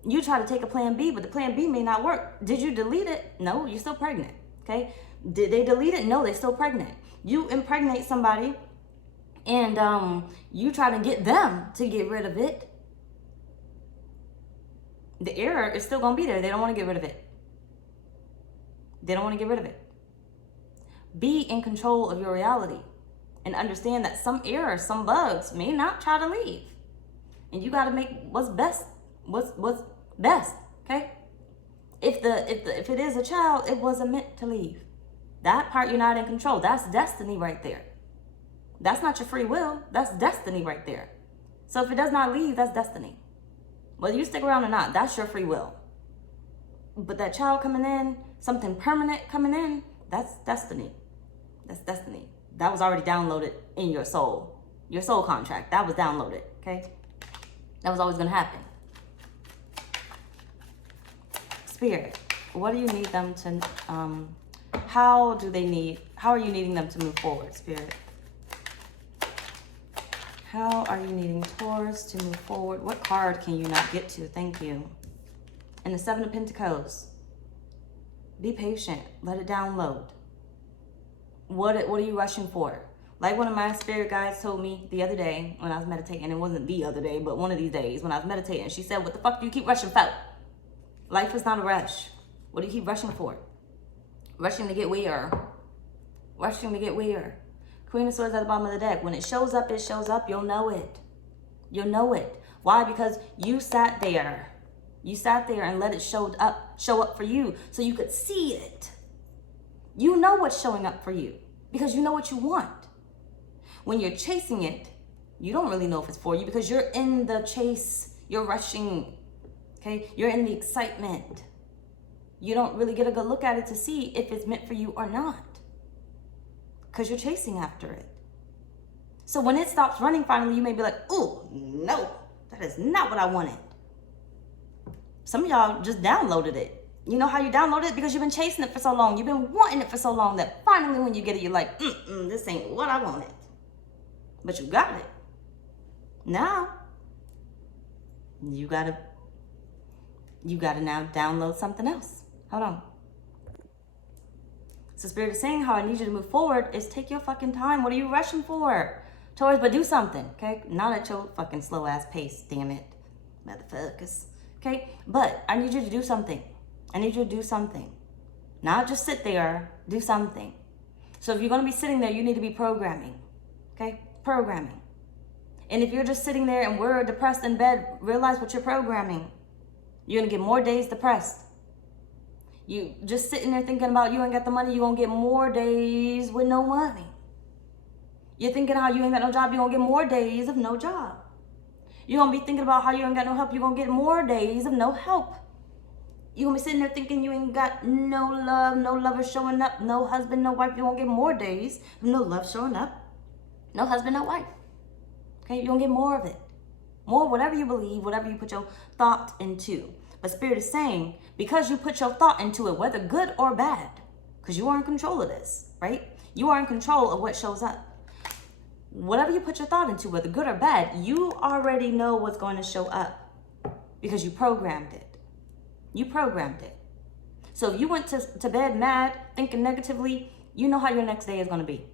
You try to take a plan B, but the plan B may not work. Did you delete it? No, you're still pregnant. Okay? Did they delete it? No, they're still pregnant. You impregnate somebody and you try to get them to get rid of it. The error is still going to be there. They don't want to get rid of it. They don't want to get rid of it. Be in control of your reality and understand that some errors, some bugs may not try to leave. And you got to make what's best. What's best, okay? If it is a child, it wasn't meant to leave. That part you're not in control. That's destiny right there. That's not your free will. That's destiny right there. So if it does not leave, that's destiny. Whether you stick around or not, that's your free will. But that child coming in, something permanent coming in, that's destiny. That's destiny. That was already downloaded in your soul. Your soul contract, that was downloaded, okay? That was always going to happen. Spirit, what do you need them to, how are you needing them to move forward, Spirit? How are you needing Taurus to move forward? What card can you not get to? Thank you. And the Seven of Pentacles. Be patient. Let it download. What are you rushing for? Like one of my spirit guides told me the other day when I was meditating. It wasn't the other day, but one of these days when I was meditating. She said, what the fuck do you keep rushing for? Life is not a rush. What do you keep rushing for? Rushing to get where? Rushing to get where? Queen of Swords at the bottom of the deck. When it shows up, you'll know it. You'll know it. Why? Because you sat there. You sat there and let it show up for you so you could see it. You know what's showing up for you because you know what you want. When you're chasing it, you don't really know if it's for you because you're in the chase. You're rushing. Okay? You're in the excitement. You don't really get a good look at it to see if it's meant for you or not. Because you're chasing after it. So when it stops running finally, you may be like, oh, no, that is not what I wanted. Some of y'all just downloaded it. You know how you downloaded it? Because you've been chasing it for so long. You've been wanting it for so long that finally when you get it, you're like, this ain't what I wanted. But you got it. Now, you gotta now download something else. Hold on. So Spirit is saying how I need you to move forward is take your fucking time. What are you rushing for? Taurus, but do something, okay? Not at your fucking slow ass pace, damn it. Motherfuckers. Okay? But I need you to do something. I need you to do something. Not just sit there, do something. So if you're gonna be sitting there, you need to be programming. Okay? Programming. And if you're just sitting there and we're depressed in bed, realize what you're programming. You're gonna get more days depressed. You just sitting there thinking about you ain't got the money, you're gonna get more days with no money. You're thinking how you ain't got no job, you're gonna get more days of no job. You're gonna be thinking about how you ain't got no help, you're gonna get more days of no help. You're gonna be sitting there thinking you ain't got no love, no lover showing up, no husband, no wife, you're gonna get more days of no love showing up, no husband, no wife. Okay, you're gonna get more of it. More whatever you believe, whatever you put your thought into. But Spirit is saying, because you put your thought into it, whether good or bad, because you are in control of this, right? You are in control of what shows up. Whatever you put your thought into, whether good or bad, you already know what's going to show up because you programmed it. You programmed it. So if you went to bed mad, thinking negatively, you know how your next day is going to be.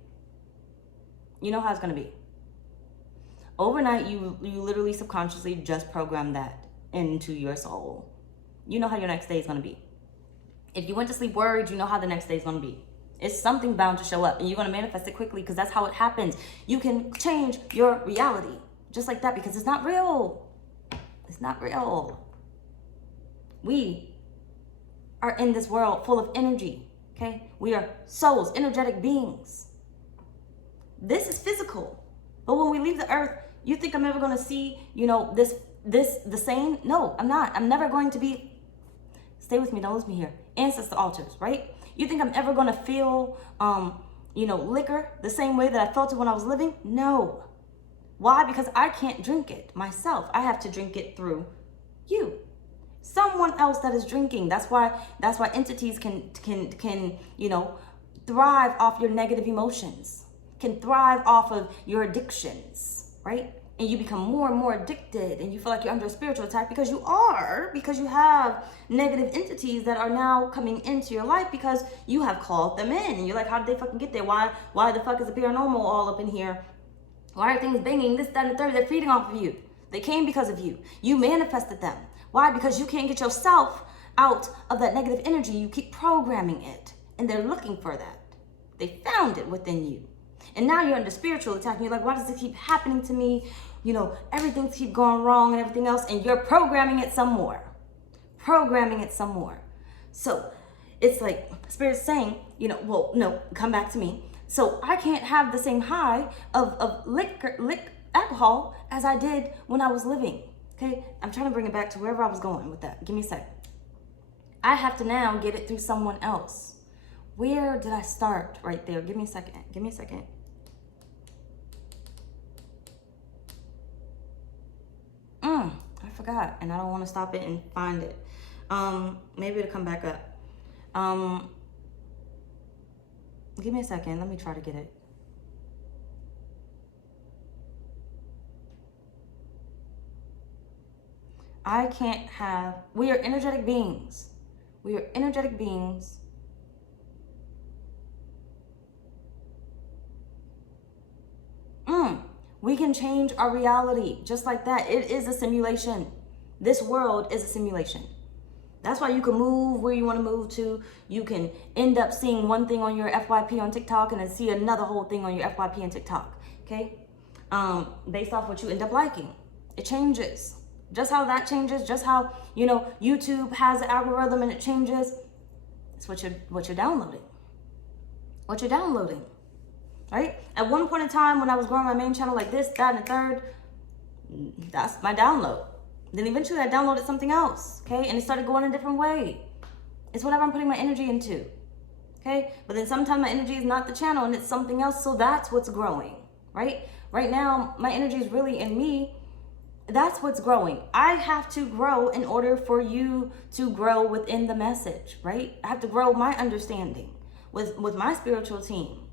You know how it's going to be. Overnight, you literally subconsciously just program that into your soul. You know how your next day is going to be. If you went to sleep worried, you know how the next day is going to be. It's something bound to show up, and you're going to manifest it quickly because that's how it happens. You can change your reality just like that because it's not real. It's not real. We are in this world full of energy, okay? We are souls, energetic beings. This is physical. But when we leave the earth, you think I'm ever going to see, this the same? No, I'm not. I'm never going to be, stay with me, don't lose me here, ancestor altars, right? You think I'm ever going to feel, liquor the same way that I felt it when I was living? No. Why? Because I can't drink it myself. I have to drink it through you. Someone else that is drinking. That's why entities can thrive off your negative emotions, can thrive off of your addictions, right? And you become more and more addicted and you feel like you're under a spiritual attack because you have negative entities that are now coming into your life because you have called them in. And you're like, how did they fucking get there? Why the fuck is the paranormal all up in here? Why are things banging, this, that, and the third? They're feeding off of you. They came because of you. You manifested them. Why? Because you can't get yourself out of that negative energy. You keep programming it. And they're looking for that. They found it within you. And now you're under spiritual attack. And you're like, why does it keep happening to me? Everything's keep going wrong and everything else. And you're programming it some more. So it's like Spirit's saying, no, come back to me. So I can't have the same high of alcohol as I did when I was living. Okay, I'm trying to bring it back to wherever I was going with that. Give me a sec. I have to now get it through someone else. Where did I start? Right there. Give me a second. I forgot, and I don't want to stop it and find it. Maybe it'll come back up. Give me a second. Let me try to get it. We are energetic beings. We can change our reality just like that. It is a simulation. This world is a simulation. That's why you can move where you want to move to. You can end up seeing one thing on your FYP on TikTok and then see another whole thing on your FYP on TikTok. Okay? Based off what you end up liking. It changes. Just how that changes, just how, YouTube has an algorithm and it changes. It's what you're downloading. Right? At one point in time when I was growing my main channel like this, that, and the third, that's my download. Then eventually I downloaded something else, okay? And it started going a different way. It's whatever I'm putting my energy into, okay? But then sometimes my energy is not the channel and it's something else, so that's what's growing, right? Right now, my energy is really in me. That's what's growing. I have to grow in order for you to grow within the message, right? I have to grow my understanding with my spiritual team.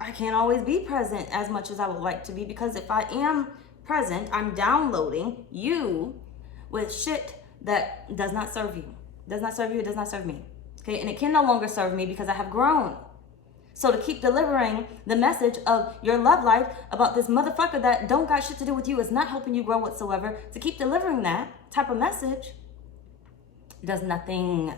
I can't always be present as much as I would like to be because if I am present, I'm downloading you with shit that does not serve you. It does not serve me. Okay, and it can no longer serve me because I have grown. So to keep delivering the message of your love life about this motherfucker that don't got shit to do with you is not helping you grow whatsoever. To keep delivering that type of message does nothing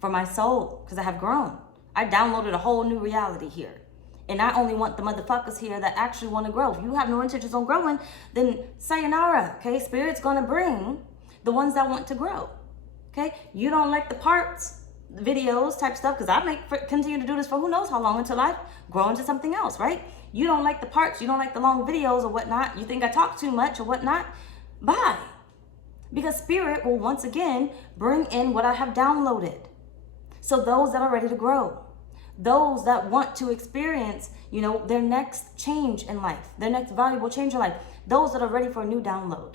for my soul because I have grown. I downloaded a whole new reality here. And I only want the motherfuckers here that actually want to grow. If you have no intentions on growing, then sayonara, okay? Spirit's going to bring the ones that want to grow, okay? You don't like the parts, videos type stuff, because I continue to do this for who knows how long until I grow into something else, right? You don't like the parts, you don't like the long videos or whatnot. You think I talk too much or whatnot. Bye. Because Spirit will once again bring in what I have downloaded. So those that are ready to grow, those that want to experience, their next change in life, their next valuable change in life, those that are ready for a new download,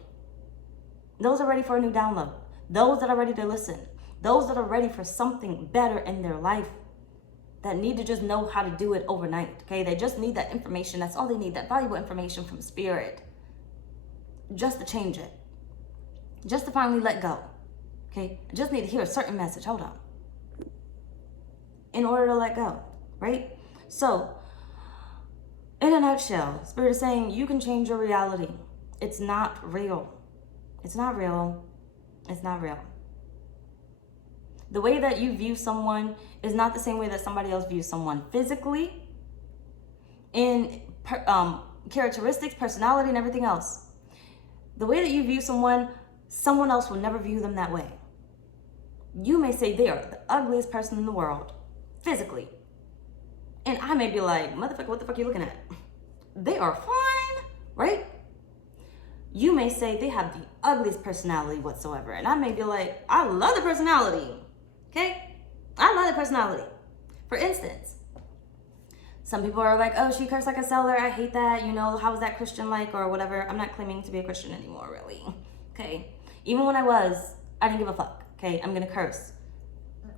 those that are ready to listen, those that are ready for something better in their life, that need to just know how to do it overnight, okay? They just need that information. That's all they need, that valuable information from Spirit, just to change it, just to finally let go, okay? I just need to hear a certain message. Hold on. in order to let go, right? So, in a nutshell, Spirit is saying you can change your reality. It's not real. It's not real. It's not real. The way that you view someone is not the same way that somebody else views someone physically, in characteristics, personality, and everything else. The way that you view someone else will never view them that way. You may say they are the ugliest person in the world, physically. And I may be like, motherfucker, what the fuck are you looking at? They are fine, right? You may say they have the ugliest personality whatsoever. And I may be like, I love the personality, okay? I love the personality. For instance, some people are like, oh, she cursed like a seller. I hate that. You know, how is that Christian like or whatever? I'm not claiming to be a Christian anymore, really. Okay. Even when I was, I didn't give a fuck. Okay. I'm going to curse.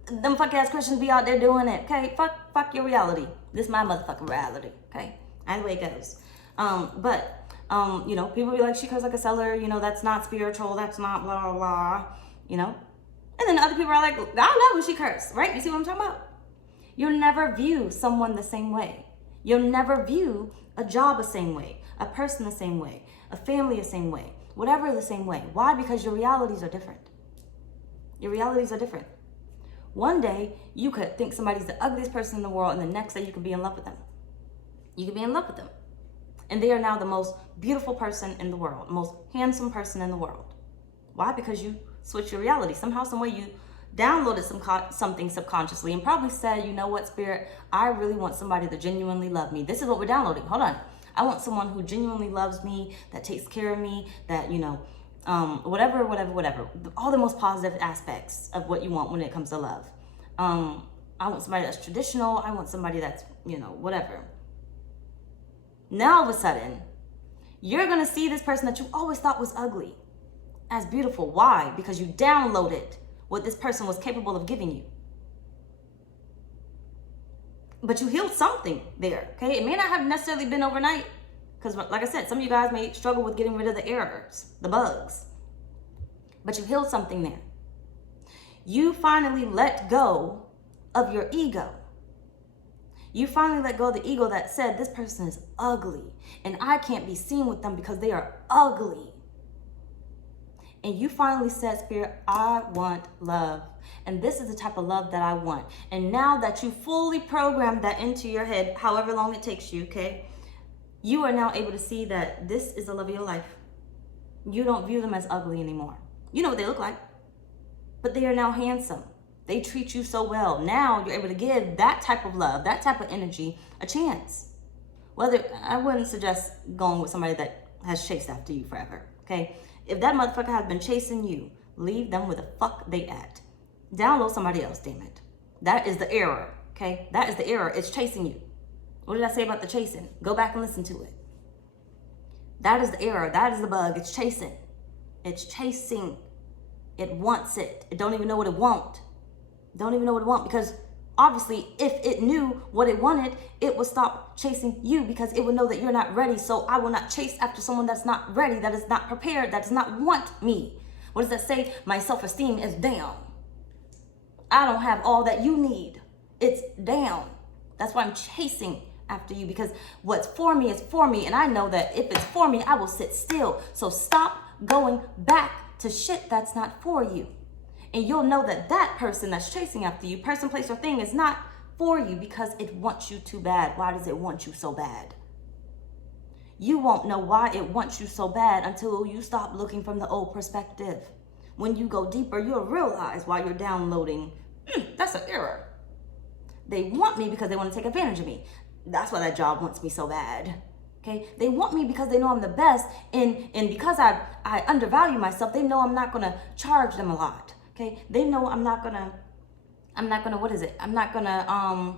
Them fuck ass Christians be out there doing it. Okay. Fuck your reality. This is my motherfucking reality. Okay. That's the way it goes. You know, people be like, she cursed like a seller. You know, that's not spiritual. That's not blah, blah, blah. You know? And then other people are like, I love when she cursed. Right? You see what I'm talking about? You'll never view someone the same way. You'll never view a job the same way, a person the same way, a family the same way, whatever the same way. Why? Because your realities are different. Your realities are different. One day, you could think somebody's the ugliest person in the world, and the next day you could be in love with them. You could be in love with them. And they are now the most beautiful person in the world, most handsome person in the world. Why? Because you switch your reality. Somehow, some way you downloaded something subconsciously and probably said, you know what, Spirit, I really want somebody to genuinely love me. This is what we're downloading. Hold on. I want someone who genuinely loves me, that takes care of me, that, you know, whatever. All the most positive aspects of what you want when it comes to love. I want somebody that's traditional. I want somebody that's, you know, whatever. Now all of a sudden, you're going to see this person that you always thought was ugly as beautiful. Why? Because you downloaded what this person was capable of giving you. But you healed something there, okay? It may not have necessarily been overnight, because like I said, some of you guys may struggle with getting rid of the errors, the bugs. But you healed something there. You finally let go of your ego. You finally let go of the ego that said, this person is ugly, and I can't be seen with them because they are ugly. And you finally said, Spirit, I want love. And this is the type of love that I want. And now that you fully programmed that into your head, however long it takes you, okay, you are now able to see that this is the love of your life. You don't view them as ugly anymore. You know what they look like, but they are now handsome. They treat you so well. Now you're able to give that type of love, that type of energy, a chance. Whether, I wouldn't suggest going with somebody that has chased after you forever, okay? If that motherfucker has been chasing you, leave them where the fuck they at. Download somebody else, damn it. That is the error, okay? That is the error. It's chasing you. What did I say about the chasing? Go back and listen to it. That is the error. That is the bug. It's chasing. It's chasing. It wants it. It don't even know what it wants. Don't even know what it wants, because obviously if it knew what it wanted, it would stop chasing you, because it would know that you're not ready. So I will not chase after someone that's not ready, that is not prepared, that does not want me. What does that say? My self-esteem is down. I don't have all that you need. It's down. That's why I'm chasing after you, because what's for me is for me. And I know that if it's for me, I will sit still. So stop going back to shit that's not for you. And you'll know that that person that's chasing after you, person, place, or thing, is not for you because it wants you too bad. Why does it want you so bad? You won't know why it wants you so bad until you stop looking from the old perspective. When you go deeper, you'll realize why you're downloading. That's an error. They want me because they want to take advantage of me. That's why that job wants me so bad. Okay? They want me because they know I'm the best, and because I undervalue myself, they know I'm not going to charge them a lot. Okay, they know I'm not gonna, what is it? I'm not gonna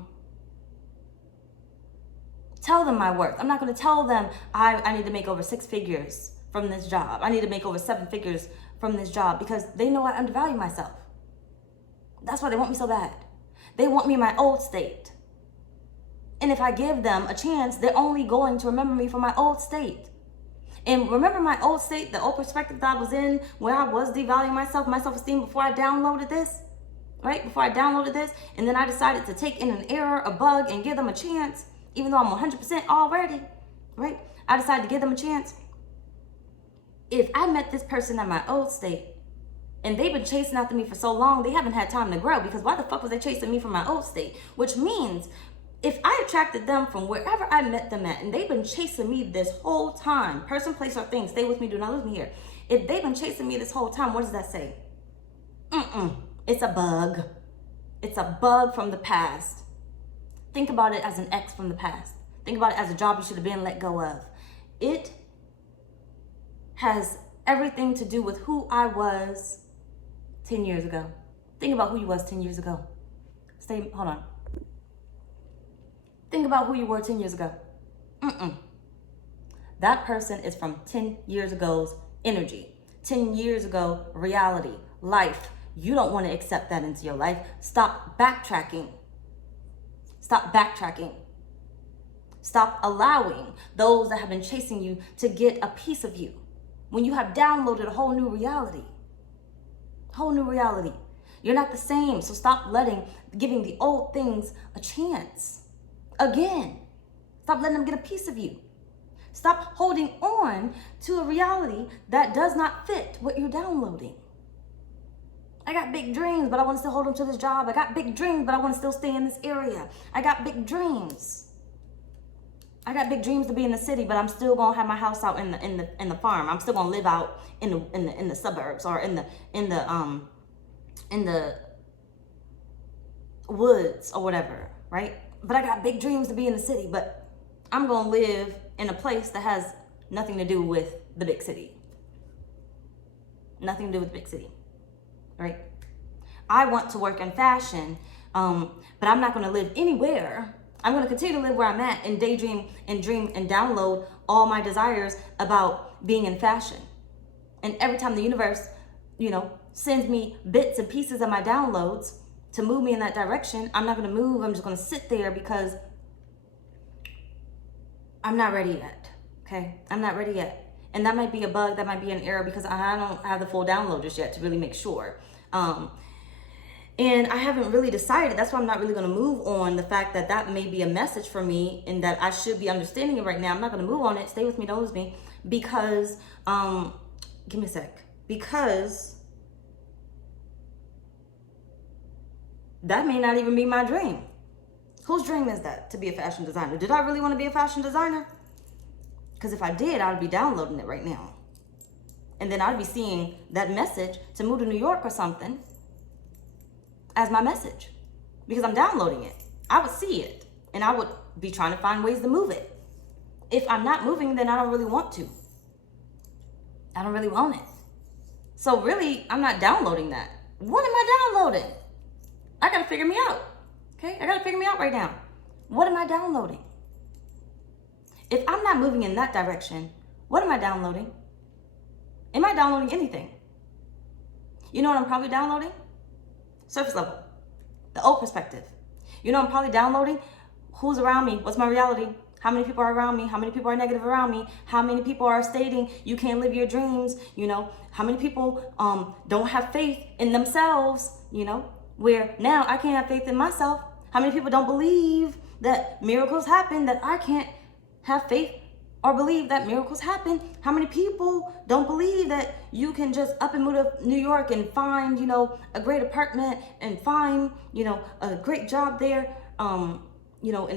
tell them my worth. I'm not gonna tell them I need to make over 6 figures from this job. I need to make over 7 figures from this job, because they know I undervalue myself. That's why they want me so bad. They want me in my old state. And if I give them a chance, they're only going to remember me from my old state. And remember my old state, the old perspective that I was in, where I was devaluing myself, my self-esteem, before I downloaded this? right? Before I downloaded this, and then I decided to take in an error, a bug, and give them a chance, even though I'm 100% already, right? I decided to give them a chance. If I met this person at my old state, and they've been chasing after me for so long, they haven't had time to grow, because why the fuck was they chasing me from my old state? Which means if I attracted them from wherever I met them at, and they've been chasing me this whole time, person, place, or thing, stay with me, do not lose me here. If they've been chasing me this whole time, what does that say? It's a bug. It's a bug from the past. Think about it as an ex from the past. Think about it as a job you should have been let go of. It has everything to do with who I was 10 years ago. Think about who you was 10 years ago. Hold on. Think about who you were 10 years ago. That person is from 10 years ago's energy. 10 years ago, reality, life. You don't want to accept that into your life. Stop backtracking. Stop backtracking. Stop allowing those that have been chasing you to get a piece of you when you have downloaded a whole new reality. Whole new reality. You're not the same, so stop giving the old things a chance. Again, stop letting them get a piece of you. Stop holding on to a reality that does not fit what you're downloading. I got big dreams, but I want to still hold on to this job. I got big dreams, but I want to still stay in this area. I got big dreams. I got big dreams to be in the city, but I'm still gonna have my house out in the farm. I'm still gonna live out in the suburbs or in the woods or whatever, right? But I got big dreams to be in the city, but I'm gonna live in a place that has nothing to do with the big city. Nothing to do with the big city, right? I want to work in fashion, but I'm not gonna live anywhere. I'm going to continue to live where I'm at and daydream and dream and download all my desires about being in fashion. And every time the universe, sends me bits and pieces of my downloads to move me in that direction, I'm not going to move. I'm just going to sit there because I'm not ready yet. Okay? I'm not ready yet. And that might be a bug. That might be an error because I don't have the full download just yet to really make sure. And I haven't really decided. That's why I'm not really going to move on the fact that may be a message for me and that I should be understanding it right now. I'm not going to move on it. Stay with me, don't lose me. Because, give me a sec. Because that may not even be my dream. Whose dream is that, to be a fashion designer? Did I really want to be a fashion designer? Because if I did, I would be downloading it right now. And then I'd be seeing that message to move to New York or something as my message, because I'm downloading it. I would see it and I would be trying to find ways to move it. If I'm not moving, then I don't really want to. I don't really want it. So really, I'm not downloading that. What am I downloading? I gotta figure me out. Okay, I gotta figure me out right now. What am I downloading? If I'm not moving in that direction, what am I downloading? Am I downloading anything? You know what I'm probably downloading? Surface level, the old perspective. You know, I'm probably downloading who's around me, what's my reality, how many people are around me, how many people are negative around me, how many people are stating you can't live your dreams, how many people don't have faith in themselves, where now I can't have faith in myself. How many people don't believe that miracles happen, that I can't have faith or believe that miracles happen? How many people don't believe that you can just up and move to New York and find, a great apartment and find, a great job there, and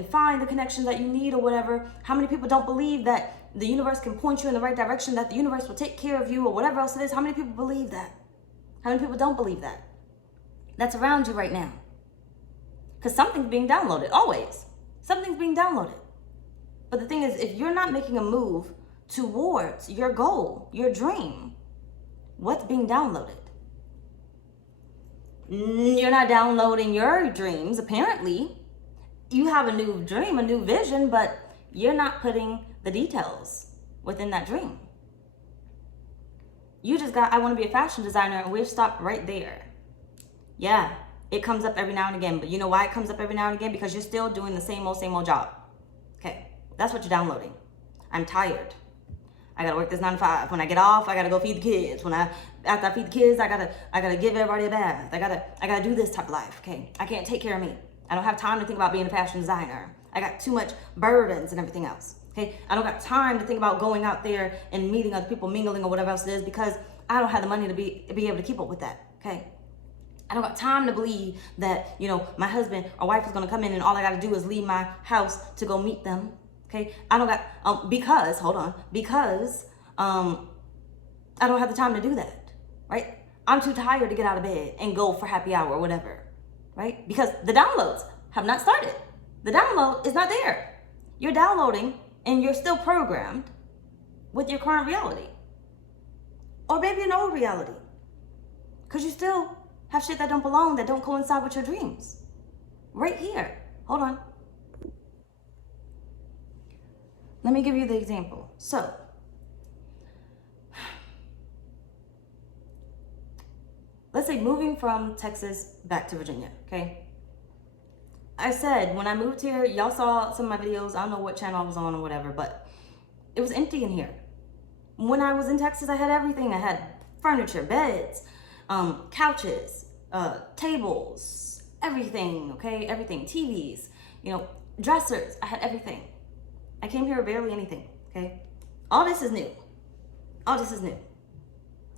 find the connections that you need or whatever? How many people don't believe that the universe can point you in the right direction, that the universe will take care of you or whatever else it is? How many people believe that? How many people don't believe that? That's around you right now. Because something's being downloaded, always. Something's being downloaded. But the thing is, if you're not making a move towards your goal, your dream, what's being downloaded? You're not downloading your dreams, apparently. You have a new dream, a new vision, but you're not putting the details within that dream. You just got, I want to be a fashion designer, and we're stopped right there. Yeah, it comes up every now and again, but you know why it comes up every now and again? Because you're still doing the same old job. Okay. That's what you're downloading. I'm tired. I gotta work this 9 to 5. When I get off, I gotta go feed the kids. After I feed the kids, I gotta give everybody a bath. I gotta do this type of life, okay? I can't take care of me. I don't have time to think about being a fashion designer. I got too much burdens and everything else, okay? I don't got time to think about going out there and meeting other people, mingling or whatever else it is, because I don't have the money to be able to keep up with that, okay? I don't got time to believe that, you know, my husband or wife is gonna come in and all I gotta do is leave my house to go meet them, okay? I don't got, because I don't have the time to do that, right? I'm too tired to get out of bed and go for happy hour or whatever, right? Because the downloads have not started. The download is not there. You're downloading and you're still programmed with your current reality. Or maybe an old reality. Because you still have shit that don't belong, that don't coincide with your dreams. Right here. Hold on. Let me give you the example. So, let's say moving from Texas back to Virginia, okay? I said when I moved here, y'all saw some of my videos. I don't know what channel I was on or whatever, but it was empty in here. When I was in Texas, I had everything. I had furniture, beds, couches, tables, everything, okay? Everything, TVs, you know, dressers. I had everything. I came here with barely anything, okay? All this is new. All this is new.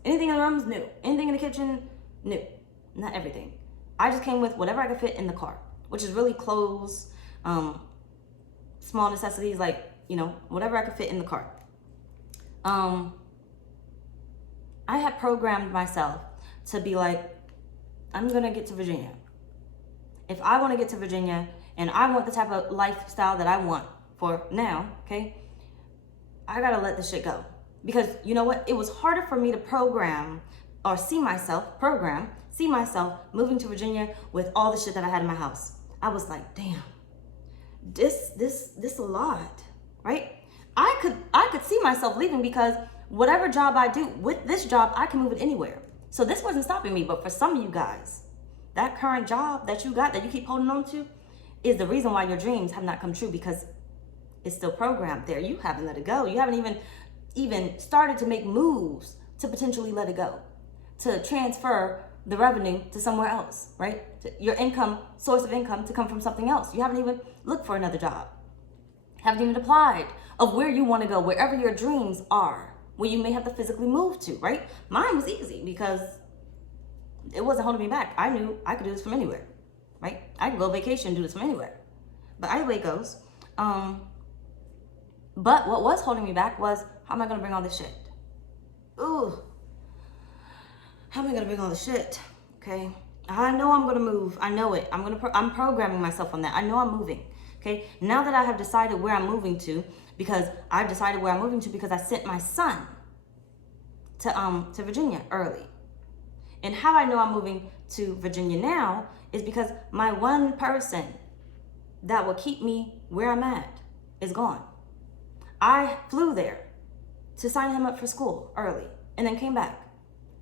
Anything in the room is new. Anything in the kitchen, new. Not everything. I just came with whatever I could fit in the car, which is really clothes, small necessities, like, you know, whatever I could fit in the car. I had programmed myself to be like, I'm gonna get to Virginia. If I wanna get to Virginia and I want the type of lifestyle that I want for now, okay, I gotta let this shit go. Because you know what? It was harder for me to program or see myself moving to Virginia with all the shit that I had in my house. I was like, damn, this a lot, right? I could see myself leaving because whatever job I do, with this job, I can move it anywhere. So this wasn't stopping me, but for some of you guys, that current job that you got, that you keep holding on to, is the reason why your dreams have not come true, because it's still programmed there. You haven't let it go. You haven't even started to make moves to potentially let it go, to transfer the revenue to somewhere else, right? Your income, source of income, to come from something else. You haven't even looked for another job. Haven't even applied of where you want to go, wherever your dreams are, where you may have to physically move to, right? Mine was easy because it wasn't holding me back. I knew I could do this from anywhere, right? I could go vacation and do this from anywhere. But either way it goes. But what was holding me back was, how am I going to bring all this shit? Ooh. How am I going to bring all this shit? Okay. I know I'm going to move. I know it. I'm programming myself on that. I know I'm moving. Okay. Now that I have decided where I'm moving to, because I've decided where I'm moving to because I sent my son to Virginia early. And how I know I'm moving to Virginia now is because my one person that will keep me where I'm at is gone. I flew there to sign him up for school early and then came back.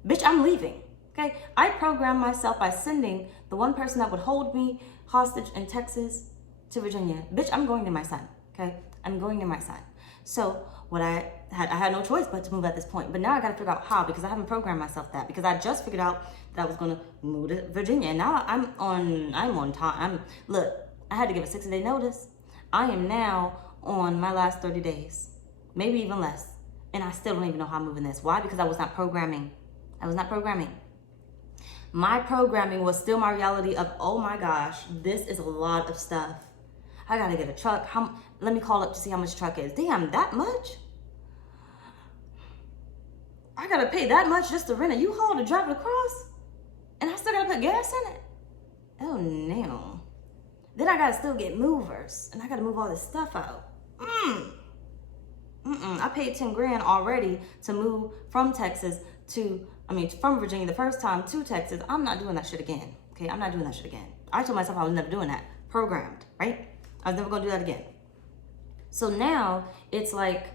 Bitch, I'm leaving, okay? I programmed myself by sending the one person that would hold me hostage in Texas to Virginia. Bitch, I'm going to my son, okay? I'm going to my son. So what I had no choice but to move at this point. But now I got to figure out how, because I haven't programmed myself that, because I just figured out that I was going to move to Virginia. And now I'm on time. Look, I had to give a 60-day notice. I am now on my last 30 days, maybe even less. And I still don't even know how I'm moving this. Why? Because I was not programming. My programming was still my reality of, oh my gosh, this is a lot of stuff. I gotta get a truck. Let me call up to see how much the truck is. Damn, that much? I gotta pay that much just to rent a U-Haul to drive it across? And I still gotta put gas in it? Oh no. Then I gotta still get movers. And I gotta move all this stuff out. I paid 10 grand already to move from Texas from Virginia the first time to Texas. I'm not doing that shit again. Okay, I'm not doing that shit again. I told myself I was never doing that. Programmed, right? I was never gonna do that again. So now it's like,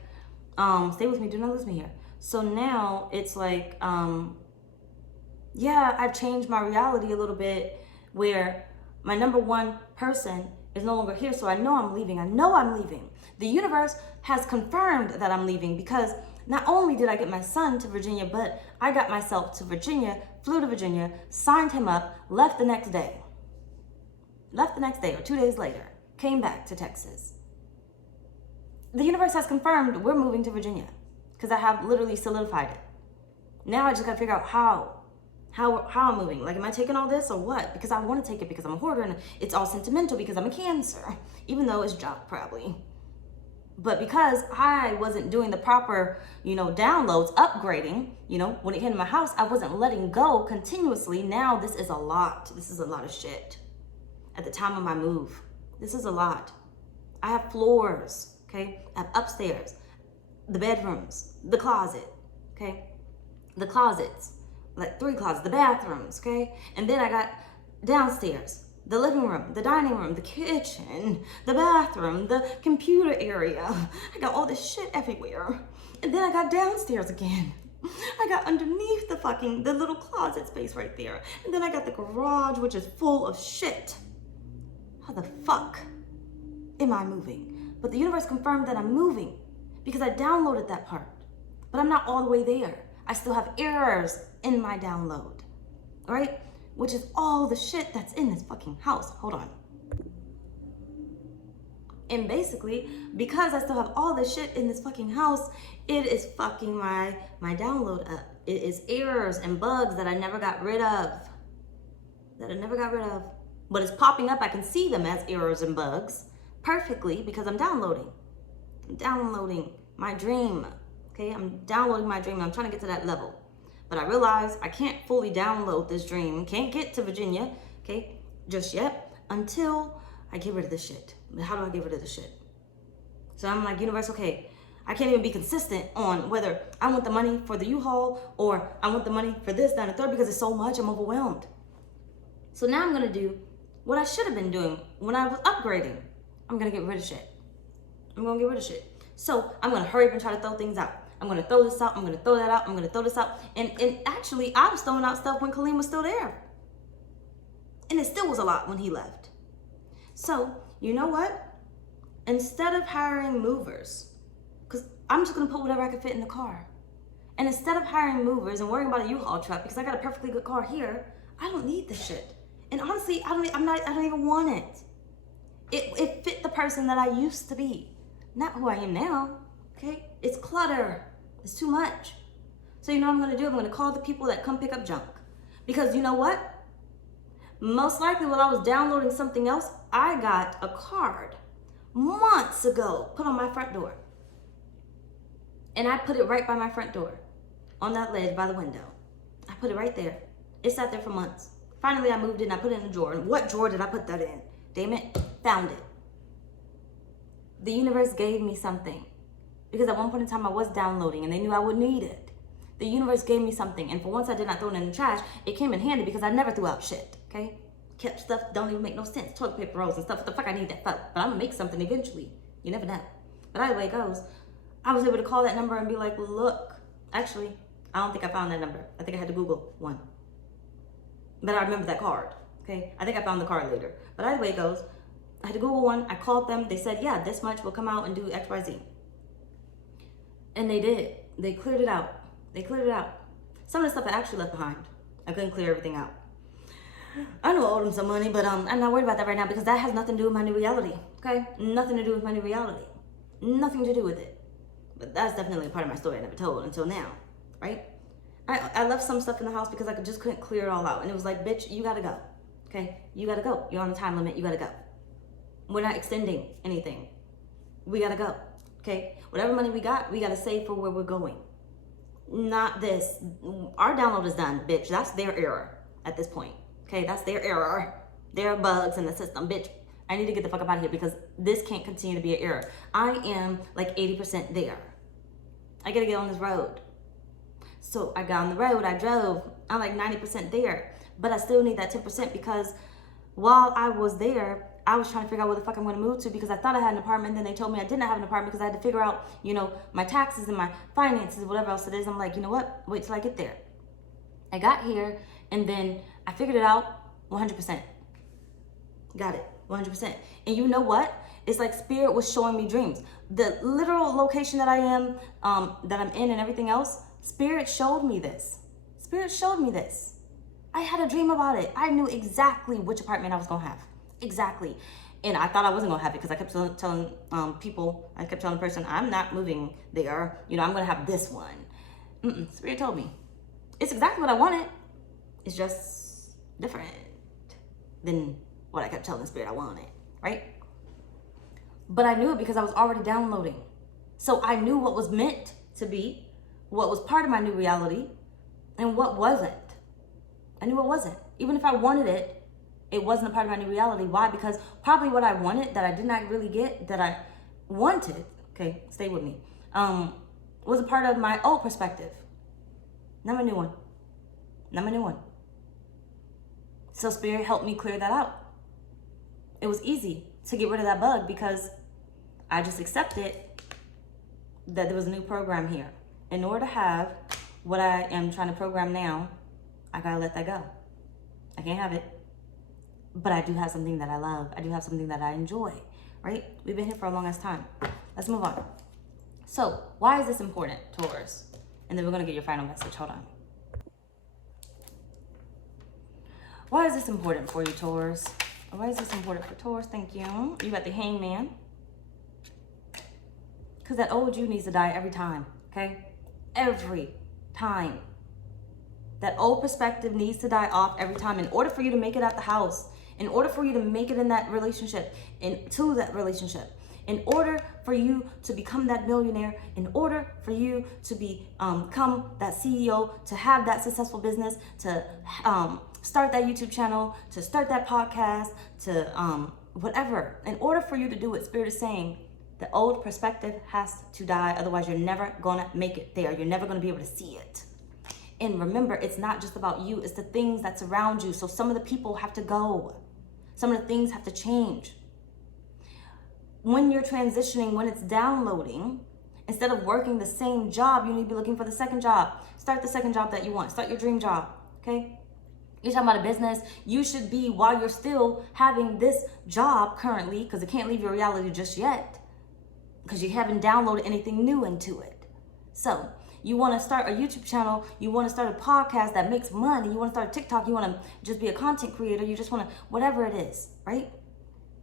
stay with me, do not lose me here. So now it's like, yeah, I've changed my reality a little bit where my number one person is no longer here. So I know I'm leaving. The universe has confirmed that I'm leaving because Not only did I get my son to Virginia, but I got myself to Virginia, flew to Virginia, signed him up, left the next day. Left the next day or 2 days later, came back to Texas. The universe has confirmed we're moving to Virginia because I have literally solidified it. Now I just got to figure out how I'm moving. Like, am I taking all this or what? Because I want to take it because I'm a hoarder and it's all sentimental because I'm a Cancer, even though it's junk probably. But because I wasn't doing the proper, downloads, upgrading, when it came to my house, I wasn't letting go continuously. Now this is a lot. This is a lot of shit. At the time of my move, this is a lot. I have floors, okay? I have upstairs, the bedrooms, the closet, okay? The closets, like 3 closets, the bathrooms, okay? And then I got downstairs, the living room, the dining room, the kitchen, the bathroom, the computer area. I got all this shit everywhere. And then I got downstairs again. I got underneath the little closet space right there. And then I got the garage, which is full of shit. How the fuck am I moving? But the universe confirmed that I'm moving because I downloaded that part. But I'm not all the way there. I still have errors in my download, right? Which is all the shit that's in this fucking house. Hold on. And basically, because I still have all this shit in this fucking house, it is fucking my download up. It is errors and bugs that I never got rid of. But it's popping up. I can see them as errors and bugs perfectly because I'm downloading. I'm downloading my dream. Okay, I'm downloading my dream. I'm trying to get to that level. But I realize I can't fully download this dream. Can't get to Virginia, okay, just yet until I get rid of this shit. But how do I get rid of this shit? So I'm like, universe, okay, I can't even be consistent on whether I want the money for the U-Haul or I want the money for this, that, and the third because it's so much. I'm overwhelmed. So now I'm going to do what I should have been doing when I was upgrading. I'm going to get rid of shit. So I'm going to hurry up and try to throw things out. I'm going to throw this out. I'm going to throw that out. I'm going to throw this out. And actually, I was throwing out stuff when Kaleem was still there. And it still was a lot when he left. So, you know what? Instead of hiring movers, because I'm just going to put whatever I can fit in the car. And instead of hiring movers and worrying about a U-Haul truck, because I got a perfectly good car here, I don't need this shit. And honestly, I don't even want it. It fit the person that I used to be, not who I am now. Okay? It's clutter. It's too much. So you know what I'm going to do? I'm going to call the people that come pick up junk. Because you know what? Most likely while I was downloading something else, I got a card months ago put on my front door. And I put it right by my front door on that ledge by the window. I put it right there. It sat there for months. Finally, I moved it and I put it in a drawer. And what drawer did I put that in? Damn it. Found it. The universe gave me something. Because at one point in time, I was downloading and they knew I would need it. The universe gave me something. And for once I did not throw it in the trash, it came in handy because I never threw out shit, okay? Kept stuff don't even make no sense. Toilet paper rolls and stuff. What the fuck I need that for? But I'm going to make something eventually. You never know. But either way it goes, I was able to call that number and be like, look. Actually, I don't think I found that number. I think I had to Google one. But I remember that card, okay? I think I found the card later. But either way it goes, I had to Google one. I called them. They said, yeah, this much will come out and do X, Y, Z. And they did. They cleared it out. Some of the stuff I actually left behind. I couldn't clear everything out. I know I owed them some money, but I'm not worried about that right now because that has nothing to do with my new reality, okay? Nothing to do with my new reality. Nothing to do with it. But that's definitely a part of my story I never told until now, right? I left some stuff in the house because I just couldn't clear it all out. And it was like, bitch, you gotta go, okay? You gotta go. You're on a time limit. You gotta go. We're not extending anything. We gotta go. Okay, whatever money we gotta save for where we're going. Not this. Our download is done, bitch. That's their error at this point. Okay, that's their error. There are bugs in the system, bitch. I need to get the fuck up out of here because this can't continue to be an error. I am like 80% there. I gotta get on this road. So I got on the road, I drove. I'm like 90% there, but I still need that 10% because while I was there, I was trying to figure out where the fuck I'm going to move to because I thought I had an apartment. Then they told me I didn't have an apartment because I had to figure out, my taxes and my finances, whatever else it is. I'm like, you know what? Wait till I get there. I got here and then I figured it out 100%. Got it. 100%. And you know what? It's like Spirit was showing me dreams. The literal location that I am, that I'm in and everything else, Spirit showed me this. Spirit showed me this. I had a dream about it. I knew exactly which apartment I was gonna have. Exactly. And I thought I wasn't gonna have it because I kept telling people, I kept telling the person, I'm not moving there. You know, I'm gonna have this one. Spirit told me. It's exactly what I wanted. It's just different than what I kept telling Spirit I wanted, right? But I knew it because I was already downloading. So I knew what was meant to be, what was part of my new reality, and what wasn't. I knew it wasn't. Even if I wanted it, it wasn't a part of my new reality. Why? Because probably what I wanted that I did not really get, that I wanted, okay, stay with me, was a part of my old perspective. Not my new one. Not my new one. So Spirit helped me clear that out. It was easy to get rid of that bug because I just accepted that there was a new program here. In order to have what I am trying to program now, I gotta let that go. I can't have it. But I do have something that I love. I do have something that I enjoy, right? We've been here for a long ass time. Let's move on. So, why is this important, Taurus? And then we're gonna get your final message. Hold on. Why is this important for you, Taurus? Why is this important for Taurus? Thank you. You got the Hangman. Because that old you needs to die every time, okay? Every time. That old perspective needs to die off every time in order for you to make it out the house, in order for you to make it in that relationship, into that relationship, in order for you to become that millionaire, in order for you to become that CEO, to have that successful business, to start that YouTube channel, to start that podcast, to whatever. In order for you to do it, Spirit is saying, the old perspective has to die. Otherwise, you're never gonna make it there. You're never gonna be able to see it. And remember, it's not just about you. It's the things that surround you. So some of the people have to go. Some of the things have to change. When you're transitioning, when it's downloading, instead of working the same job, you need to be looking for the second job. Start the second job that you want. Start your dream job, okay? You're talking about a business. You should be, while you're still having this job currently, because it can't leave your reality just yet, because you haven't downloaded anything new into it. So you want to start a YouTube channel, you want to start a podcast that makes money, you want to start a TikTok, you want to just be a content creator, you just want to, whatever it is, right?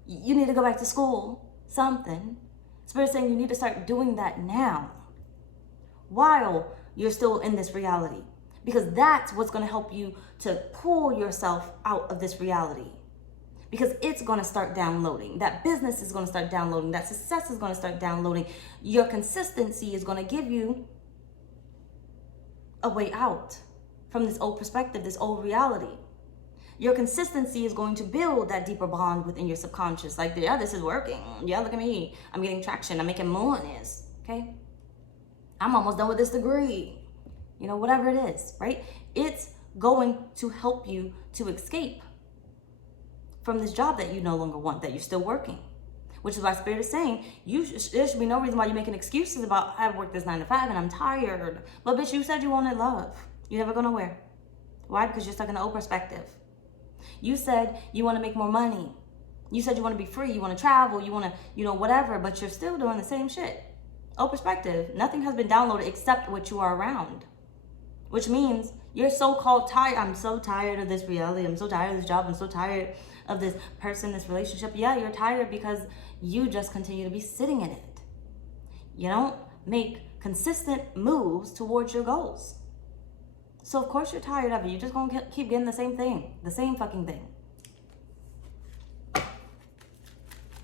You need to go back to school, something. Spirit's saying you need to start doing that now while you're still in this reality, because that's what's going to help you to pull yourself out of this reality, because it's going to start downloading. That business is going to start downloading. That success is going to start downloading. Your consistency is going to give you a way out from this old perspective, this old reality. Your consistency is going to build that deeper bond within your subconscious. Like, yeah, this is working. Yeah, look at me. I'm getting traction. I'm making money. Okay? I'm almost done with this degree. You know, whatever it is, right? It's going to help you to escape from this job that you no longer want, that you're still working. Which is why Spirit is saying, there should be no reason why you're making excuses about, I've worked this 9 to 5 and I'm tired. But bitch, you said you wanted love. You never go nowhere. Why? Because you're stuck in the old perspective. You said you want to make more money. You said you want to be free. You want to travel. You want to, you know, whatever. But you're still doing the same shit. Old perspective. Nothing has been downloaded except what you are around. Which means you're so-called tired. I'm so tired of this reality. I'm so tired of this job. I'm so tired of this person, this relationship. Yeah, you're tired because you just continue to be sitting in it. You don't make consistent moves towards your goals. So of course you're tired of it. You're just gonna keep getting the same thing, the same fucking thing.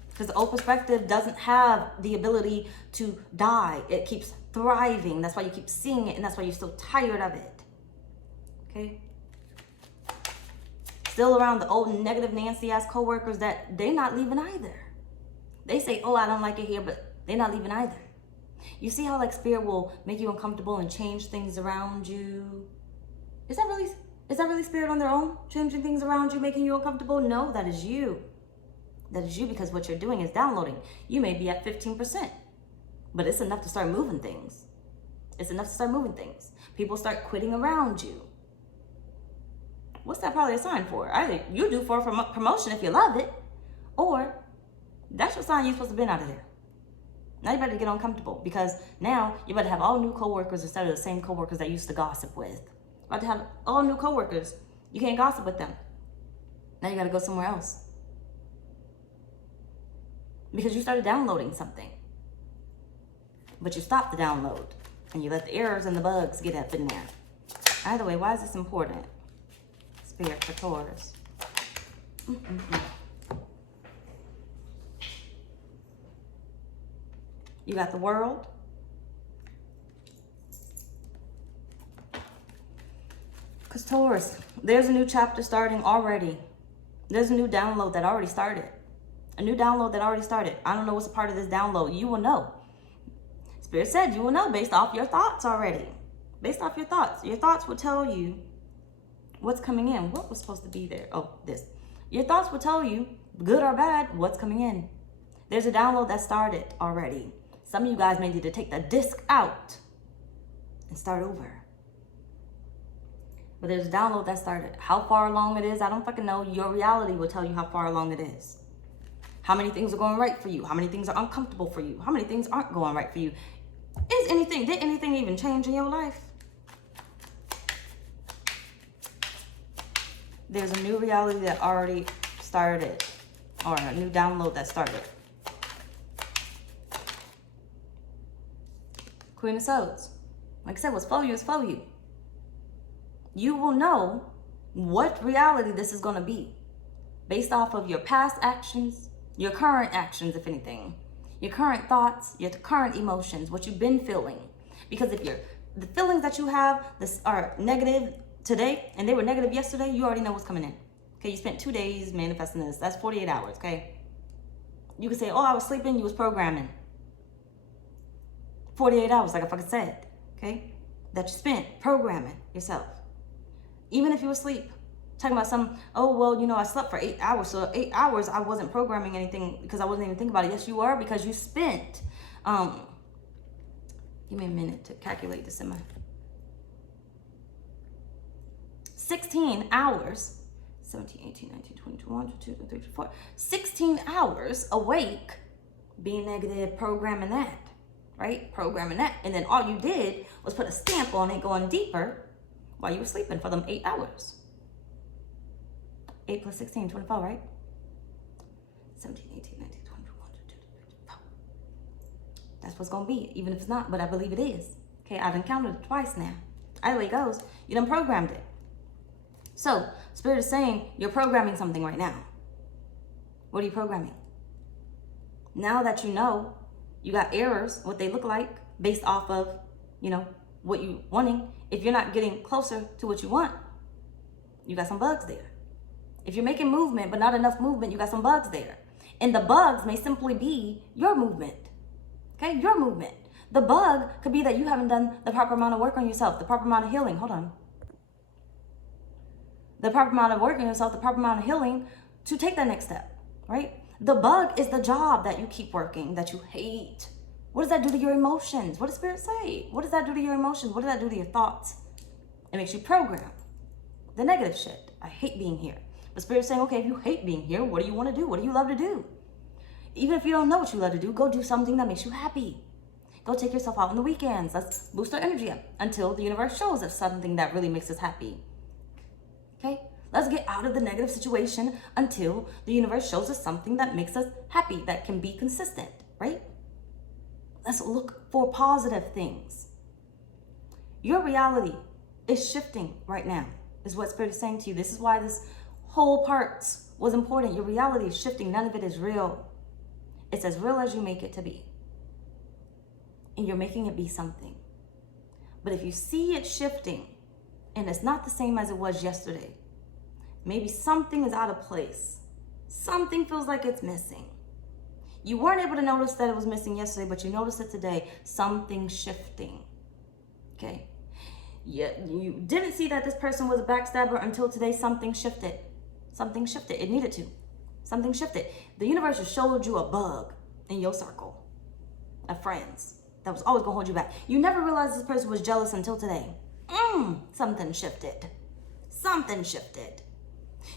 Because the old perspective doesn't have the ability to die. It keeps thriving. That's why you keep seeing it, and that's why you're still tired of it. Okay? Still around the old negative Nancy ass coworkers that they're not leaving either. They say, oh, I don't like it here, but they're not leaving either. You see how like Spirit will make you uncomfortable and change things around you? Is that really Spirit on their own? Changing things around you, making you uncomfortable? No, that is you. That is you, because what you're doing is downloading. You may be at 15%, but it's enough to start moving things. It's enough to start moving things. People start quitting around you. What's that probably a sign for? Either you do for a promotion if you love it, or That's your sign you're supposed to be out of there. Now you better get uncomfortable, because now you better have all new coworkers instead of the same coworkers that you used to gossip with. About to have all new coworkers. You can't gossip with them. Now you got to go somewhere else. Because you started downloading something. But you stopped the download. And you let the errors and the bugs get up in there. Either way, why is this important? Spirit for Taurus. You got the World. Because Taurus, there's a new chapter starting already. There's a new download that already started. A new download that already started. I don't know what's a part of this download. You will know. Spirit said you will know based off your thoughts already. Based off your thoughts. Your thoughts will tell you what's coming in. What was supposed to be there? Oh, this. Your thoughts will tell you, good or bad, what's coming in. There's a download that started already. Some of you guys may need to take the disc out and start over. But there's a download that started. How far along it is, I don't fucking know. Your reality will tell you how far along it is. How many things are going right for you? How many things are uncomfortable for you? How many things aren't going right for you? Did anything even change in your life? There's a new reality that already started, or a new download that started. Queen of Swords. Like I said, what's for you is for you. You will know what reality this is going to be based off of your past actions, your current actions, if anything, your current thoughts, your current emotions, what you've been feeling. Because if the feelings that you have are negative today and they were negative yesterday, you already know what's coming in. Okay, you spent 2 days manifesting this. That's 48 hours, okay? You can say, oh, I was sleeping, you was programming. 48 hours, like I fucking said, okay? That you spent programming yourself. Even if you were asleep. Talking about oh, well, you know, I slept for 8 hours. So 8 hours, I wasn't programming anything because I wasn't even thinking about it. Yes, you were, because you spent, give me a minute to calculate this in my, 16 hours, 17, 18, 19, 20, 21, 22, 23, 24, 16 hours awake, being negative, programming that, right? Programming that. And then all you did was put a stamp on it, going deeper while you were sleeping for them 8 hours. 8 plus 16, 24, right? 17, 18, 19, 20, 21, 22, 23, 24. That's what's going to be, even if it's not, but I believe it is. Okay, I've encountered it twice now. Either way it goes, you done programmed it. So, Spirit is saying you're programming something right now. What are you programming? Now that you know, you got errors, what they look like, based off of, you know, what you wanting. If you're not getting closer to what you want, you got some bugs there. If you're making movement, but not enough movement, you got some bugs there. And the bugs may simply be your movement. Okay, your movement. The bug could be that you haven't done the proper amount of work on yourself, the proper amount of healing. Hold on. The proper amount of work on yourself, the proper amount of healing to take that next step, right? The bug is the job that you keep working, that you hate. What does that do to your emotions? What does Spirit say? What does that do to your emotions? What does that do to your thoughts? It makes you program the negative shit. I hate being here. But Spirit's saying, okay, if you hate being here, what do you want to do? What do you love to do? Even if you don't know what you love to do, go do something that makes you happy. Go take yourself out on the weekends. Let's boost our energy up until the universe shows us something that really makes us happy. Okay? Let's get out of the negative situation until the universe shows us something that makes us happy, that can be consistent, right? Let's look for positive things. Your reality is shifting right now, is what Spirit is saying to you. This is why this whole part was important. Your reality is shifting. None of it is real. It's as real as you make it to be. And you're making it be something. But if you see it shifting and it's not the same as it was yesterday, maybe something is out of place. Something feels like it's missing. You weren't able to notice that it was missing yesterday, but you noticed it today. Something's shifting. Okay? Yeah, you didn't see that this person was a backstabber until today. Something shifted. Something shifted. It needed to. Something shifted. The universe just showed you a bug in your circle of friends that was always gonna hold you back. You never realized this person was jealous until today. Something shifted. Something shifted.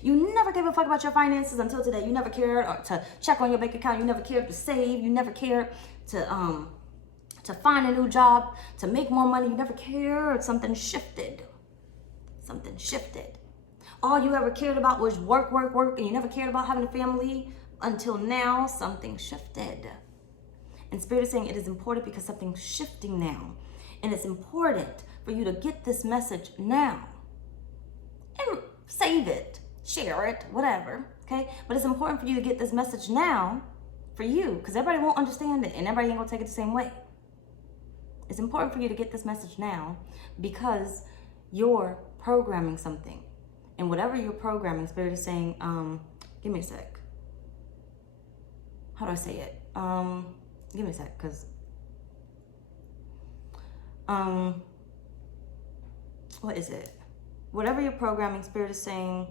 You never gave a fuck about your finances until today. You never cared to check on your bank account. You never cared to save. You never cared to find a new job, to make more money. You never cared. Something shifted. Something shifted. All you ever cared about was work, work, work, and you never cared about having a family until now. Something shifted. And Spirit is saying it is important because something's shifting now. And it's important for you to get this message now. And save it, share it, whatever, okay? But it's important for you to get this message now for you, because everybody won't understand it and everybody ain't gonna take it the same way. It's important for you to get this message now because you're programming something. And whatever you're programming, Spirit is saying, give me a sec. How do I say it? Give me a sec, because what is it? Whatever you're programming, Spirit is saying,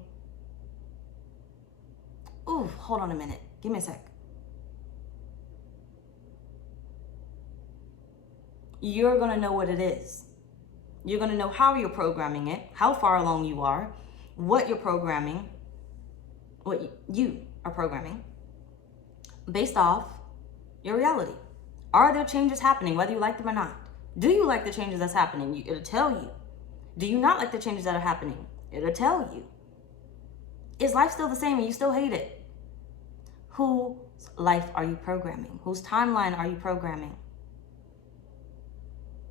ooh, hold on a minute. Give me a sec. You're going to know what it is. You're going to know how you're programming it, how far along you are, what you're programming, what you are programming, based off your reality. Are there changes happening, whether you like them or not? Do you like the changes that's happening? It'll tell you. Do you not like the changes that are happening? It'll tell you. Is life still the same and you still hate it? Whose life are you programming? Whose timeline are you programming?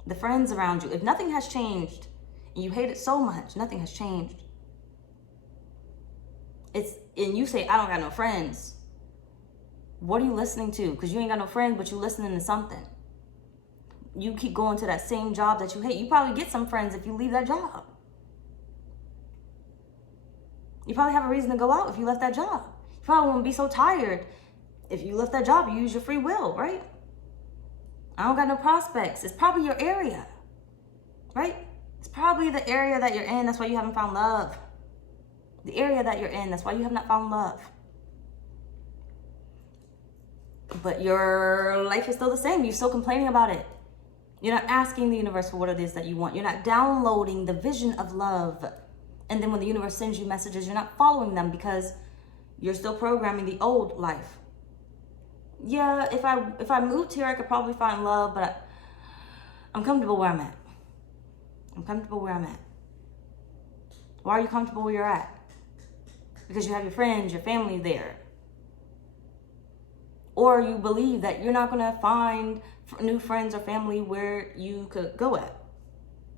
The friends around you. If nothing has changed and you hate it so much, nothing has changed. And you say, I don't got no friends. What are you listening to? Because you ain't got no friends, but you listening to something. You keep going to that same job that you hate. You probably get some friends if you leave that job. You probably have a reason to go out if you left that job. You probably won't be so tired if you left that job. You use your free will, right? I don't got no prospects. It's probably your area, right? It's probably the area that you're in. That's why you haven't found love. The area that you're in. That's why you have not found love. But your life is still the same. You're still complaining about it. You're not asking the universe for what it is that you want. You're not downloading the vision of love. And then when the universe sends you messages, you're not following them because you're still programming the old life. Yeah, if I moved here, I could probably find love, but I'm comfortable where I'm at. I'm comfortable where I'm at. Why are you comfortable where you're at? Because you have your friends, your family there. Or you believe that you're not going to find new friends or family where you could go at,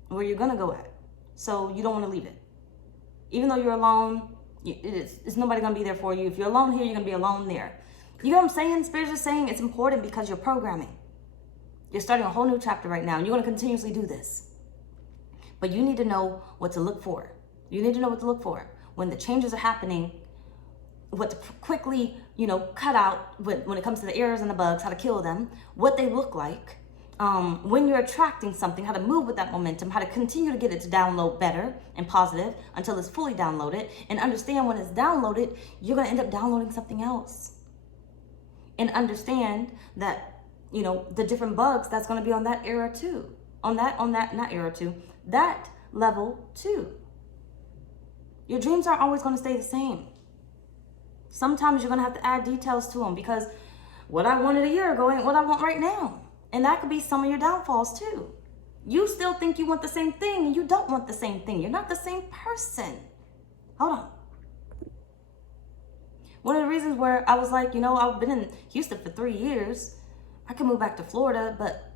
where you're going to go at. So you don't want to leave it. Even though you're alone, it's nobody going to be there for you. If you're alone here, you're going to be alone there. You know what I'm saying? Spirit is saying it's important because you're programming. You're starting a whole new chapter right now, and you're going to continuously do this. But you need to know what to look for. You need to know what to look for. When the changes are happening, what to quickly, cut out when it comes to the errors and the bugs, how to kill them, what they look like, when you're attracting something, how to move with that momentum, how to continue to get it to download better and positive until it's fully downloaded, and understand when it's downloaded, you're going to end up downloading something else. And understand that, the different bugs that's going to be on that era too. That level too. Your dreams aren't always going to stay the same. Sometimes you're going to have to add details to them because what I wanted a year ago ain't what I want right now. And that could be some of your downfalls too. You still think you want the same thing and you don't want the same thing. You're not the same person. Hold on. One of the reasons where I was like, I've been in Houston for 3 years. I could move back to Florida, but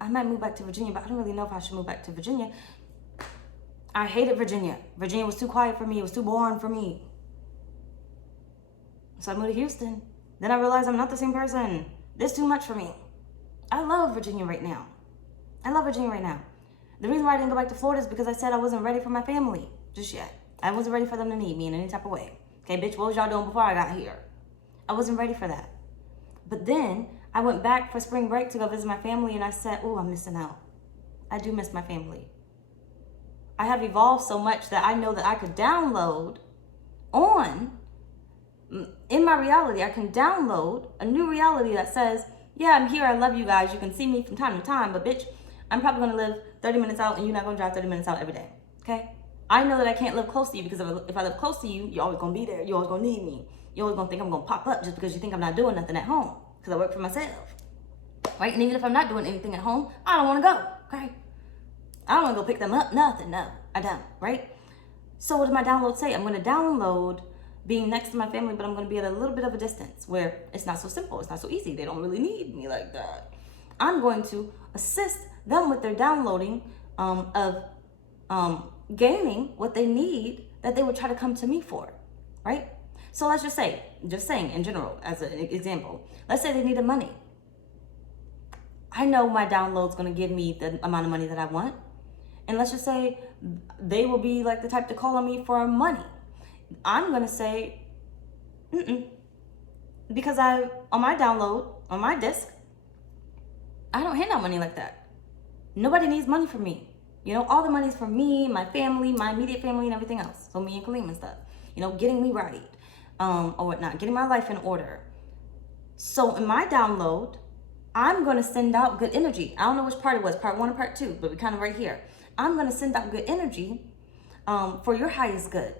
I might move back to Virginia, but I don't really know if I should move back to Virginia. I hated Virginia. Virginia was too quiet for me. It was too boring for me. So I moved to Houston. Then I realized I'm not the same person. This is too much for me. I love Virginia right now. The reason why I didn't go back to Florida is because I said I wasn't ready for my family just yet. I wasn't ready for them to need me in any type of way. Okay, bitch, what was y'all doing before I got here? I wasn't ready for that. But then I went back for spring break to go visit my family and I said, oh, I'm missing out. I do miss my family. I have evolved so much that I know that I could download in my reality, I can download a new reality that says, yeah, I'm here, I love you guys, you can see me from time to time, but bitch, I'm probably going to live 30 minutes out and you're not going to drive 30 minutes out every day, okay? I know that I can't live close to you because if I live close to you, you're always going to be there. You're always going to need me. You're always going to think I'm going to pop up just because you think I'm not doing nothing at home because I work for myself. Right? And even if I'm not doing anything at home, I don't want to go. Okay? I don't want to go pick them up. Nothing. No, I don't. Right? So what does my download say? I'm going to download being next to my family, but I'm going to be at a little bit of a distance where it's not so simple. It's not so easy. They don't really need me like that. I'm going to assist them with their downloading of gaining what they need that they would try to come to me for, right? So let's just saying in general, as an example, let's say they needed money. I know my download's going to give me the amount of money that I want. And let's just say they will be like the type to call on me for money. I'm going to say, because on my download, on my disc, I don't hand out money like that. Nobody needs money from me. You know, all the money's for me, my family, my immediate family, and everything else. So me and Kaleem and stuff. You know, getting me right, or whatnot, getting my life in order. So in my download, I'm going to send out good energy. I don't know which part it was, part 1 or part 2, but we're kind of right here. I'm going to send out good energy for your highest good.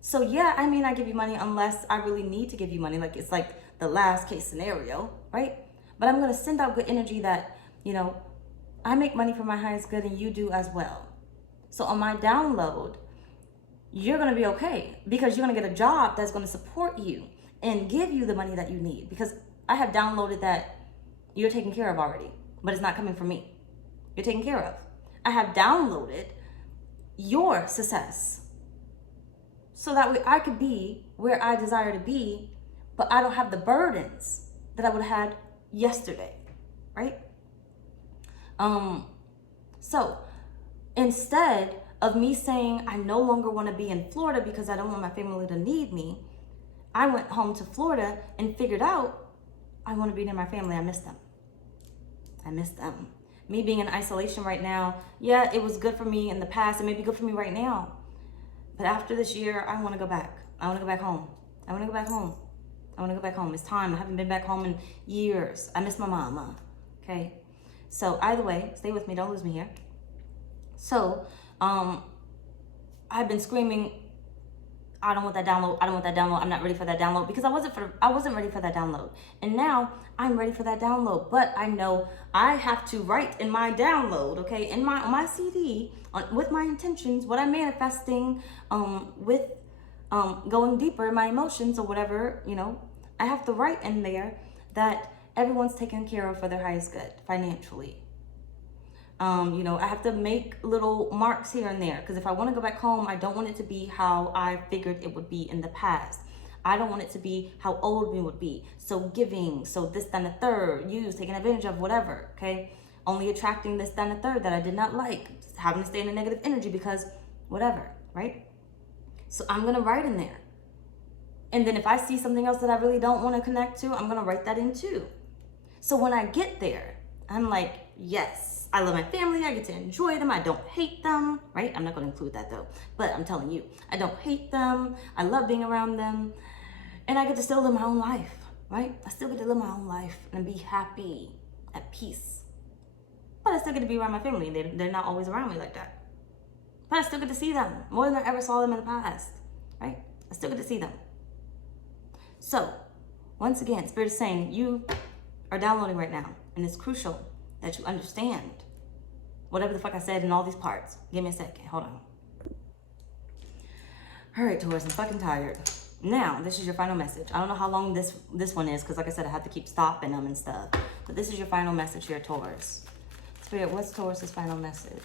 So yeah, I mean, I give you money unless I really need to give you money. Like, it's like the last case scenario, right? But I'm going to send out good energy that, you know, I make money for my highest good and you do as well. So on my download, you're going to be okay because you're going to get a job that's going to support you and give you the money that you need, because I have downloaded that you're taken care of already, but it's not coming from me. You're taken care of. I have downloaded your success so that way I could be where I desire to be, but I don't have the burdens that I would have had yesterday, right? So instead of me saying I no longer want to be in Florida because I don't want my family to need me, I went home to Florida and figured out I want to be near my family. I miss them. Me being in isolation right now, yeah, it was good for me in the past. It may be good for me right now. But after this year, I want to go back. I want to go back home. It's time. I haven't been back home in years. I miss my mama. Okay? So either way, stay with me. Don't lose me here. So, I've been screaming, I don't want that download. I'm not ready for that download because I wasn't ready for that download. And now I'm ready for that download. But I know I have to write in my download, okay, on my CD, with my intentions, what I'm manifesting, with going deeper in my emotions or whatever, you know, I have to write in there that everyone's taken care of for their highest good financially. You know, I have to make little marks here and there because if I want to go back home, I don't want it to be how I figured it would be in the past. I don't want it to be how old me would be. So giving, so this, then the third, taking advantage of whatever, okay? Only attracting this, then the third that I did not like. Just having to stay in a negative energy because whatever, right? So I'm going to write in there. And then if I see something else that I really don't want to connect to, I'm going to write that in too. So when I get there, I'm like, yes, I love my family. I get to enjoy them. I don't hate them, right? I'm not going to include that though, but I'm telling you, I don't hate them. I love being around them. And I get to still live my own life, right? I still get to live my own life and be happy, at peace. But I still get to be around my family. They're not always around me like that. But I still get to see them more than I ever saw them in the past, right? I still get to see them. So, once again, Spirit is saying you are downloading right now. And it's crucial that you understand whatever the fuck I said in all these parts. Give me a second. Hold on. All right, Taurus, I'm fucking tired. Now, this is your final message. I don't know how long this one is because, like I said, I have to keep stopping them and stuff. But this is your final message here, Taurus. Spirit, what's Taurus's final message?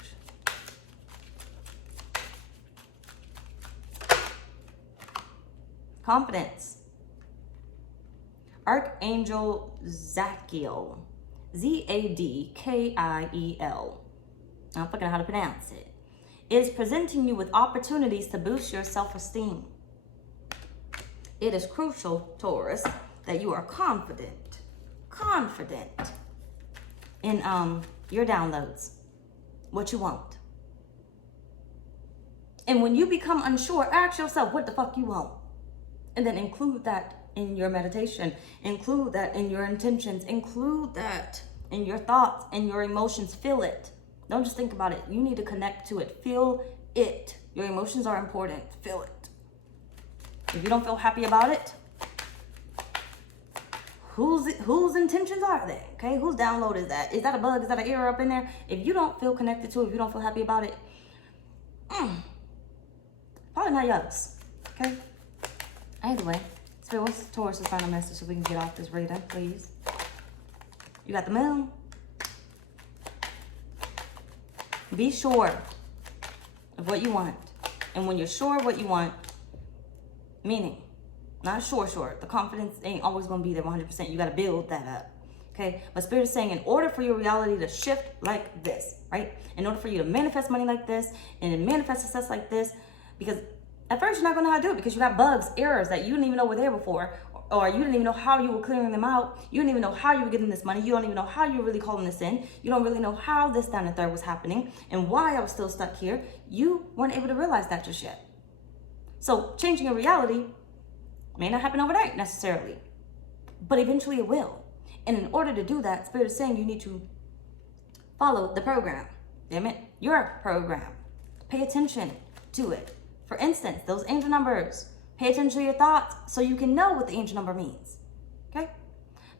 Confidence. Archangel Zadkiel. Zadkiel. I don't fucking know how to pronounce it. Is presenting you with opportunities to boost your self-esteem. It is crucial, Taurus, that you are confident in your downloads, what you want. And when you become unsure, ask yourself what the fuck you want. And then include that in your meditation, include that in your intentions, include that in your thoughts and your emotions. Feel it. Don't just think about it. You need to connect to it. Feel it. Your emotions are important. Feel it. If you don't feel happy about it, whose intentions are they? Okay, whose download is that? Is that a bug? Is that an error up in there? If you don't feel connected to it, if you don't feel happy about it, probably not yours. Okay. Either way, Spirit, what's Taurus's final message so we can get off this reading, please? You got the moon. Be sure of what you want. And when you're sure of what you want, meaning, not sure, the confidence ain't always going to be there 100%. You got to build that up. Okay? But Spirit is saying, in order for your reality to shift like this, right? In order for you to manifest money like this and manifest success like this, because at first you're not going to know how to do it because you got bugs, errors that you didn't even know were there before, or you didn't even know how you were clearing them out. You didn't even know how you were getting this money. You don't even know how you were really calling this in. You don't really know how this, that, and the third was happening and why I was still stuck here. You weren't able to realize that just yet. So changing your reality may not happen overnight necessarily, but eventually it will. And in order to do that, Spirit is saying you need to follow the program. Damn it, your program. Pay attention to it. For instance, those angel numbers. Pay attention to your thoughts so you can know what the angel number means. Okay?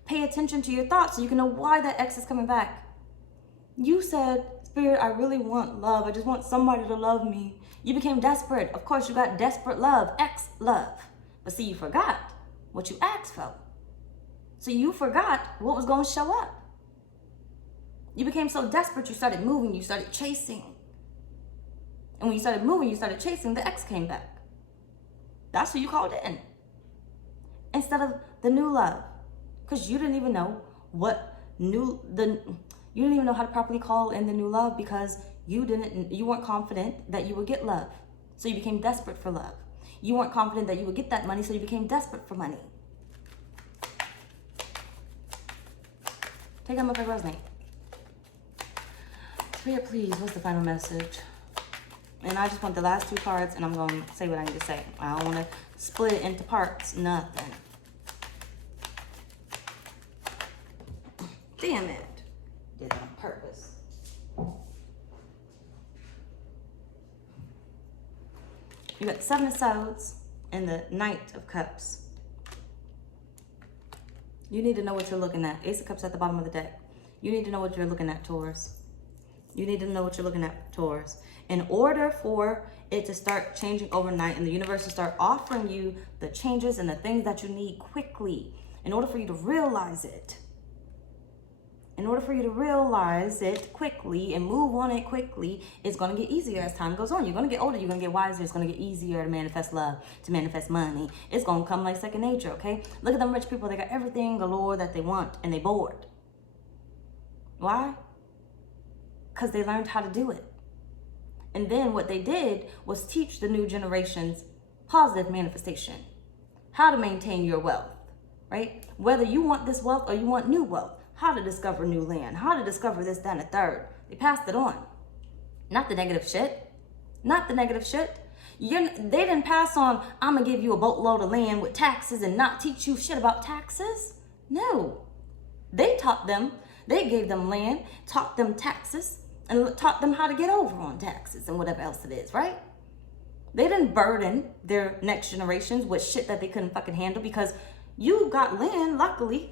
Pay attention to your thoughts so you can know why that X is coming back. You said, Spirit, I really want love. I just want somebody to love me. You became desperate. Of course, you got desperate love, X love. But see, you forgot what you asked for. So you forgot what was going to show up. You became so desperate, you started moving, you started chasing. And when you started moving, you started chasing, the X came back. That's who you called in. Instead of the new love. Because you didn't even know you didn't even know how to properly call in the new love because you weren't confident that you would get love. So you became desperate for love. You weren't confident that you would get that money, so you became desperate for money. Take them up and resonate. Spirit, please, what's the final message? And I just want the last two cards, and I'm going to say what I need to say. I don't want to split it into parts. Nothing. Damn it. Did that on purpose. You got the Seven of Swords and the Knight of Cups. You need to know what you're looking at. Ace of Cups at the bottom of the deck. You need to know what you're looking at, Taurus. You need to know what you're looking at, Taurus. In order for it to start changing overnight and the universe to start offering you the changes and the things that you need quickly, in order for you to realize it, quickly and move on it quickly, it's going to get easier as time goes on. You're going to get older. You're going to get wiser. It's going to get easier to manifest love, to manifest money. It's going to come like second nature, okay? Look at them rich people. They got everything galore that they want and they bored. Why? Because they learned how to do it. And then what they did was teach the new generations positive manifestation, how to maintain your wealth, right? Whether you want this wealth or you want new wealth, how to discover new land, how to discover this, that, and the third. They passed it on. Not the negative shit. Not the negative shit. They didn't pass on, I'm going to give you a boatload of land with taxes and not teach you shit about taxes. No. They taught them, they gave them land, taught them taxes, and taught them how to get over on taxes and whatever else it is, right? They didn't burden their next generations with shit that they couldn't fucking handle because you got land, luckily,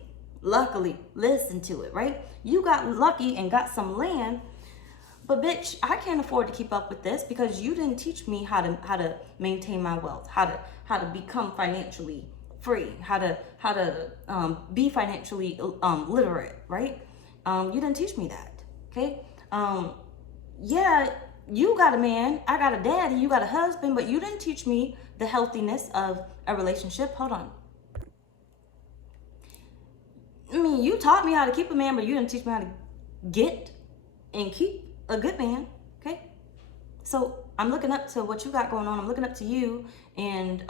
listen to it, right? You got lucky and got some land, but bitch, I can't afford to keep up with this because you didn't teach me how to maintain my wealth, how to become financially free, how to be financially literate, right? You didn't teach me that, okay? Yeah, you got a man, I got a daddy, you got a husband, but you didn't teach me the healthiness of a relationship. Hold on. I mean, you taught me how to keep a man, but you didn't teach me how to get and keep a good man, okay? So I'm looking up to what you got going on. I'm looking up to you and,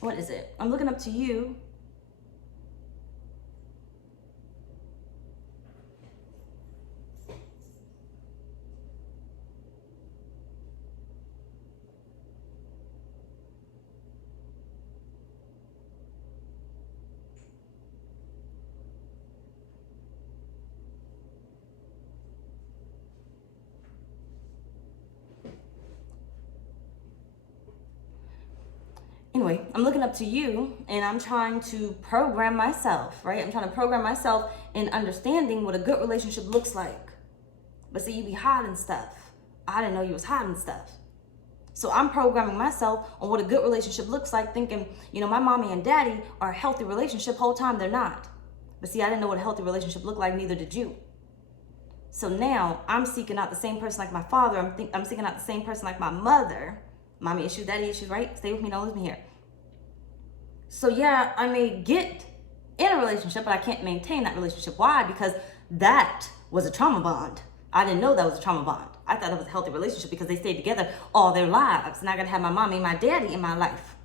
what is it? I'm looking up to you. Anyway, I'm looking up to you and I'm trying to program myself, right? I'm trying to program myself in understanding what a good relationship looks like. But see, you be hiding stuff. I didn't know you was hiding stuff. So I'm programming myself on what a good relationship looks like, thinking, my mommy and daddy are a healthy relationship. Whole time they're not. But see, I didn't know what a healthy relationship looked like, neither did you. So now I'm seeking out the same person like my father. I'm seeking out the same person like my mother. Mommy issues, daddy issues, right? Stay with me, don't lose me here. So yeah, I may get in a relationship, but I can't maintain that relationship. Why? Because that was a trauma bond. I didn't know that was a trauma bond. I thought it was a healthy relationship because they stayed together all their lives. And I gotta have my mommy and my daddy in my life.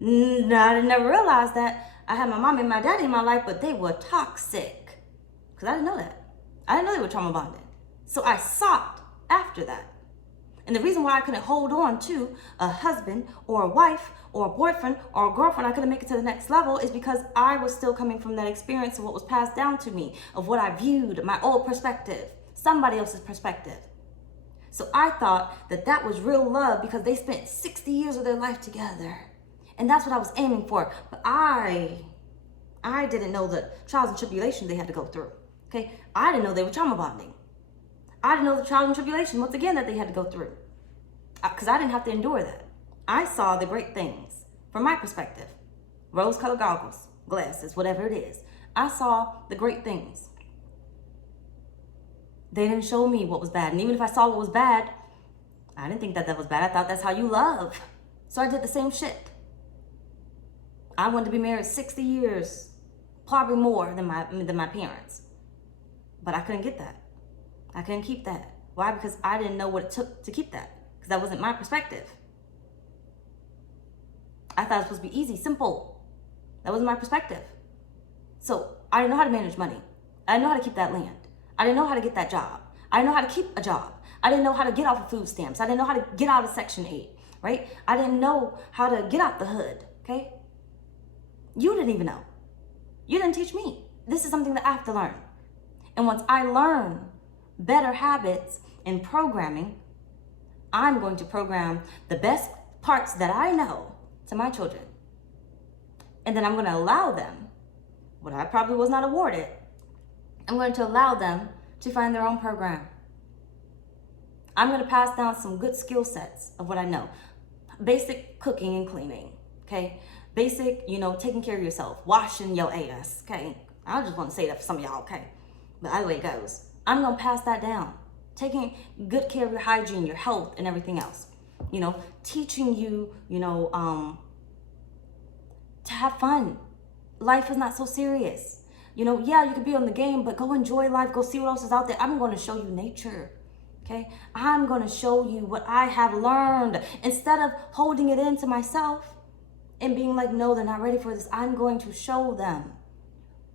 No, I never realized that I had my mommy and my daddy in my life, but they were toxic. Because I didn't know that. I didn't know they were trauma bonded. So I sought after that. And the reason why I couldn't hold on to a husband or a wife or a boyfriend or a girlfriend, I couldn't make it to the next level, is because I was still coming from that experience of what was passed down to me, of what I viewed, my old perspective, somebody else's perspective. So I thought that that was real love because they spent 60 years of their life together. And that's what I was aiming for. But I didn't know the trials and tribulations they had to go through. Okay? I didn't know they were trauma bonding. I didn't know the trials and tribulations, once again, that they had to go through. Because I didn't have to endure that. I saw the great things from my perspective. Rose-colored goggles, glasses, whatever it is. I saw the great things. They didn't show me what was bad. And even if I saw what was bad, I didn't think that that was bad. I thought that's how you love. So I did the same shit. I wanted to be married 60 years, probably more than my parents. But I couldn't get that. I couldn't keep that. Why? Because I didn't know what it took to keep that. Because that wasn't my perspective. I thought it was supposed to be easy, simple. That wasn't my perspective. So I didn't know how to manage money. I didn't know how to keep that land. I didn't know how to get that job. I didn't know how to keep a job. I didn't know how to get off of food stamps. I didn't know how to get out of Section 8, right? I didn't know how to get out the hood, okay? You didn't even know. You didn't teach me. This is something that I have to learn. And once I learn better habits in programming, I'm going to program the best parts that I know to my children. And then I'm going to allow them, what I probably was not awarded, I'm going to allow them to find their own program. I'm going to pass down some good skill sets of what I know. Basic cooking and cleaning, okay? Basic, taking care of yourself, washing your ass, okay? I just want to say that for some of y'all, okay? But either way it goes. I'm going to pass that down. Taking good care of your hygiene, your health, and everything else. Teaching you, to have fun. Life is not so serious. Yeah, you could be on the game, but go enjoy life. Go see what else is out there. I'm going to show you nature. Okay? I'm going to show you what I have learned. Instead of holding it into myself and being like, no, they're not ready for this. I'm going to show them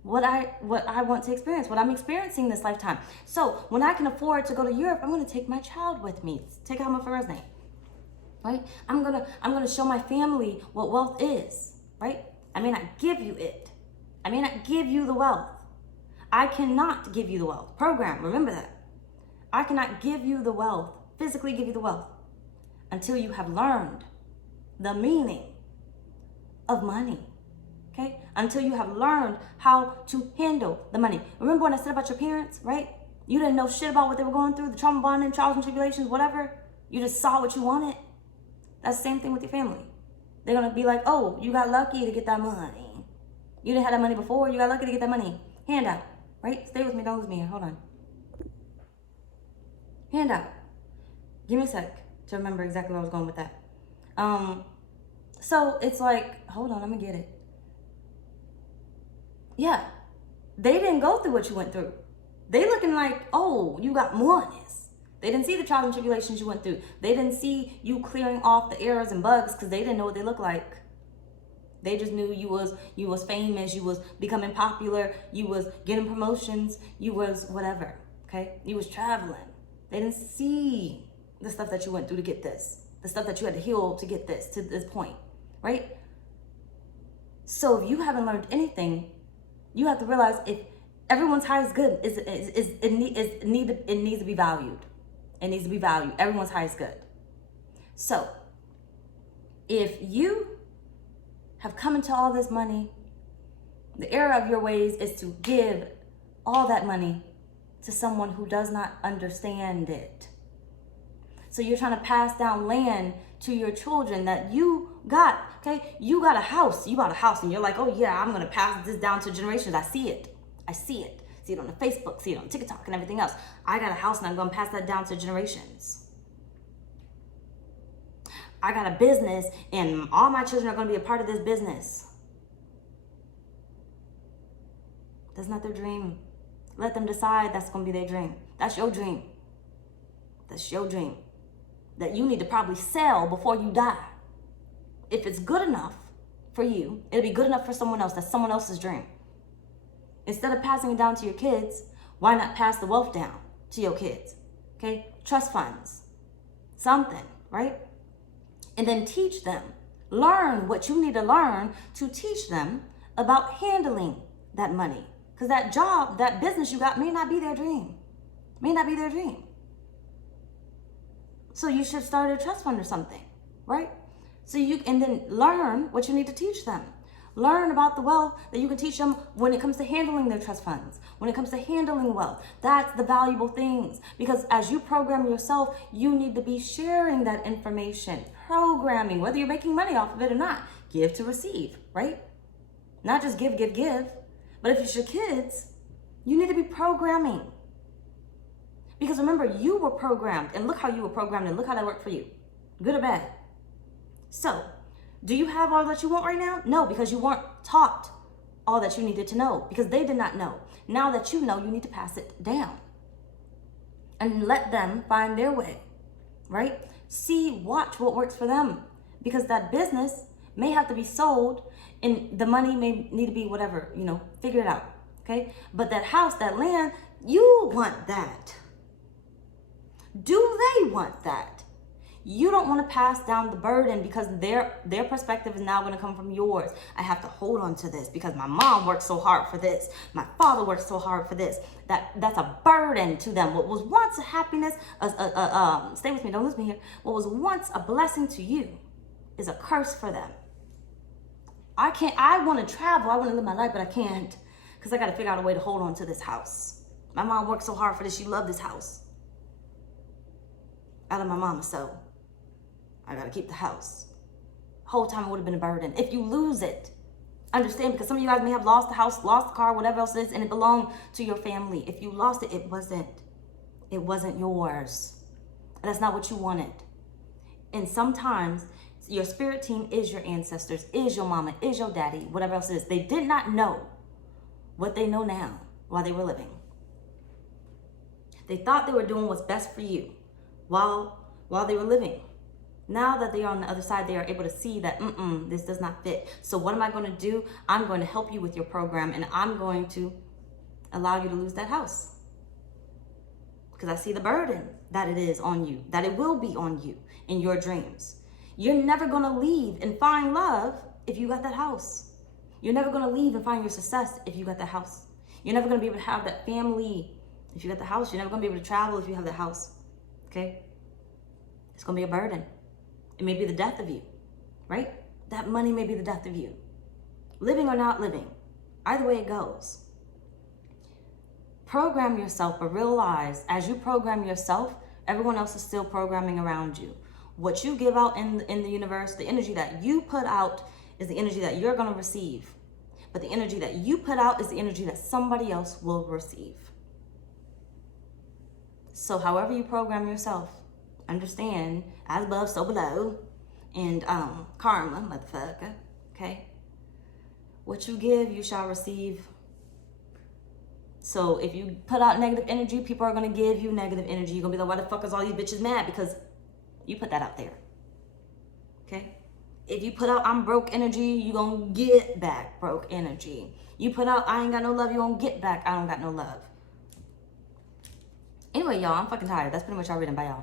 what I want to experience, what I'm experiencing this lifetime. So when I can afford to go to Europe, I'm going to take my child with me. Take out my first name. Right? I'm gonna show my family what wealth is. Right? I may not give you it. I may not give you the wealth. I cannot give you the wealth. Program, remember that. I cannot give you the wealth, physically give you the wealth, until you have learned the meaning of money. Okay? Until you have learned how to handle the money. Remember when I said about your parents, right? You didn't know shit about what they were going through, the trauma bonding, trials and tribulations, whatever. You just saw what you wanted. That's the same thing with your family. They're going to be like, oh, you got lucky to get that money. You didn't have that money before. You got lucky to get that money. Handout, right? Stay with me. Don't lose me here. Hold on. Handout. Give me a sec to remember exactly where I was going with that. So it's like, hold on, let me get it. Yeah. They didn't go through what you went through. They looking like, oh, you got monies. They didn't see the trials and tribulations you went through. They didn't see you clearing off the errors and bugs because they didn't know what they looked like. They just knew you was famous, you was becoming popular, you was getting promotions, you was whatever, okay? You was traveling. They didn't see the stuff that you went through to get this, the stuff that you had to heal to get this, to this point, right? So if you haven't learned anything, you have to realize if everyone's high is good, it needs to be valued. It needs to be valued. Everyone's high is good. So if you have come into all this money, the error of your ways is to give all that money to someone who does not understand it. So you're trying to pass down land to your children that you got, okay? You got a house, you bought a house, and you're like, oh yeah, I'm gonna pass this down to generations. I see it. See it on the Facebook, see it on TikTok and everything else. I got a house and I'm gonna pass that down to generations. I got a business and all my children are gonna be a part of this business. That's not their dream. Let them decide that's gonna be their dream. That's your dream. That's your dream. That you need to probably sell before you die. If it's good enough for you, it'll be good enough for someone else. That's someone else's dream. Instead of passing it down to your kids, why not pass the wealth down to your kids? Okay? Trust funds. Something, right? And then teach them. Learn what you need to learn to teach them about handling that money. Because that job, that business you got may not be their dream. May not be their dream. So you should start a trust fund or something, right? And then learn what you need to teach them. Learn about the wealth that you can teach them when it comes to handling their trust funds, when it comes to handling wealth. That's the valuable things. Because as you program yourself, you need to be sharing that information, programming, whether you're making money off of it or not. Give to receive, right? Not just give. But if it's your kids, you need to be programming. Because remember, you were programmed, and look how you were programmed, and look how that worked for you, good or bad. So, do you have all that you want right now? No, because you weren't taught all that you needed to know, because they did not know. Now that you know, you need to pass it down and let them find their way, right? Watch what works for them, because that business may have to be sold and the money may need to be whatever, figure it out, okay? But that house, that land, you want that. Do they want that? You don't want to pass down the burden because their perspective is now going to come from yours. I have to hold on to this because my mom worked so hard for this. My father worked so hard for this. That's a burden to them. What was once a happiness, stay with me, don't lose me here. What was once a blessing to you is a curse for them. I want to travel. I want to live my life, but I can't because I got to figure out a way to hold on to this house. My mom worked so hard for this. She loved this house. Out of my mama, so I gotta keep the house. Whole time it would have been a burden. If you lose it, understand, because some of you guys may have lost the house, lost the car, whatever else it is, and it belonged to your family. If you lost it, it wasn't yours. That's not what you wanted. And sometimes your spirit team is your ancestors, is your mama, is your daddy, whatever else it is. They did not know what they know now while they were living. They thought they were doing what's best for you while they were living. Now that they are on the other side, they are able to see that, this does not fit. So what am I going to do? I'm going to help you with your program, and I'm going to allow you to lose that house. Because I see the burden that it is on you, that it will be on you in your dreams. You're never going to leave and find love if you got that house. You're never going to leave and find your success if you got that house. You're never going to be able to have that family if you got the house. You're never going to be able to travel if you have that house. Okay? It's going to be a burden. It may be the death of you, right? That money may be the death of you. Living or not living. Either way it goes. Program yourself, but realize as you program yourself, everyone else is still programming around you. What you give out in the universe, the energy that you put out is the energy that you're going to receive. But the energy that you put out is the energy that somebody else will receive. So however you program yourself, understand, as above, so below, and karma, motherfucker, okay? What you give, you shall receive. So if you put out negative energy, people are going to give you negative energy. You're going to be like, why the fuck is all these bitches mad? Because you put that out there, okay? If you put out, I'm broke energy, you're going to get back broke energy. You put out, I ain't got no love, you're going to get back, I don't got no love. Anyway, y'all, I'm fucking tired. That's pretty much all written by y'all.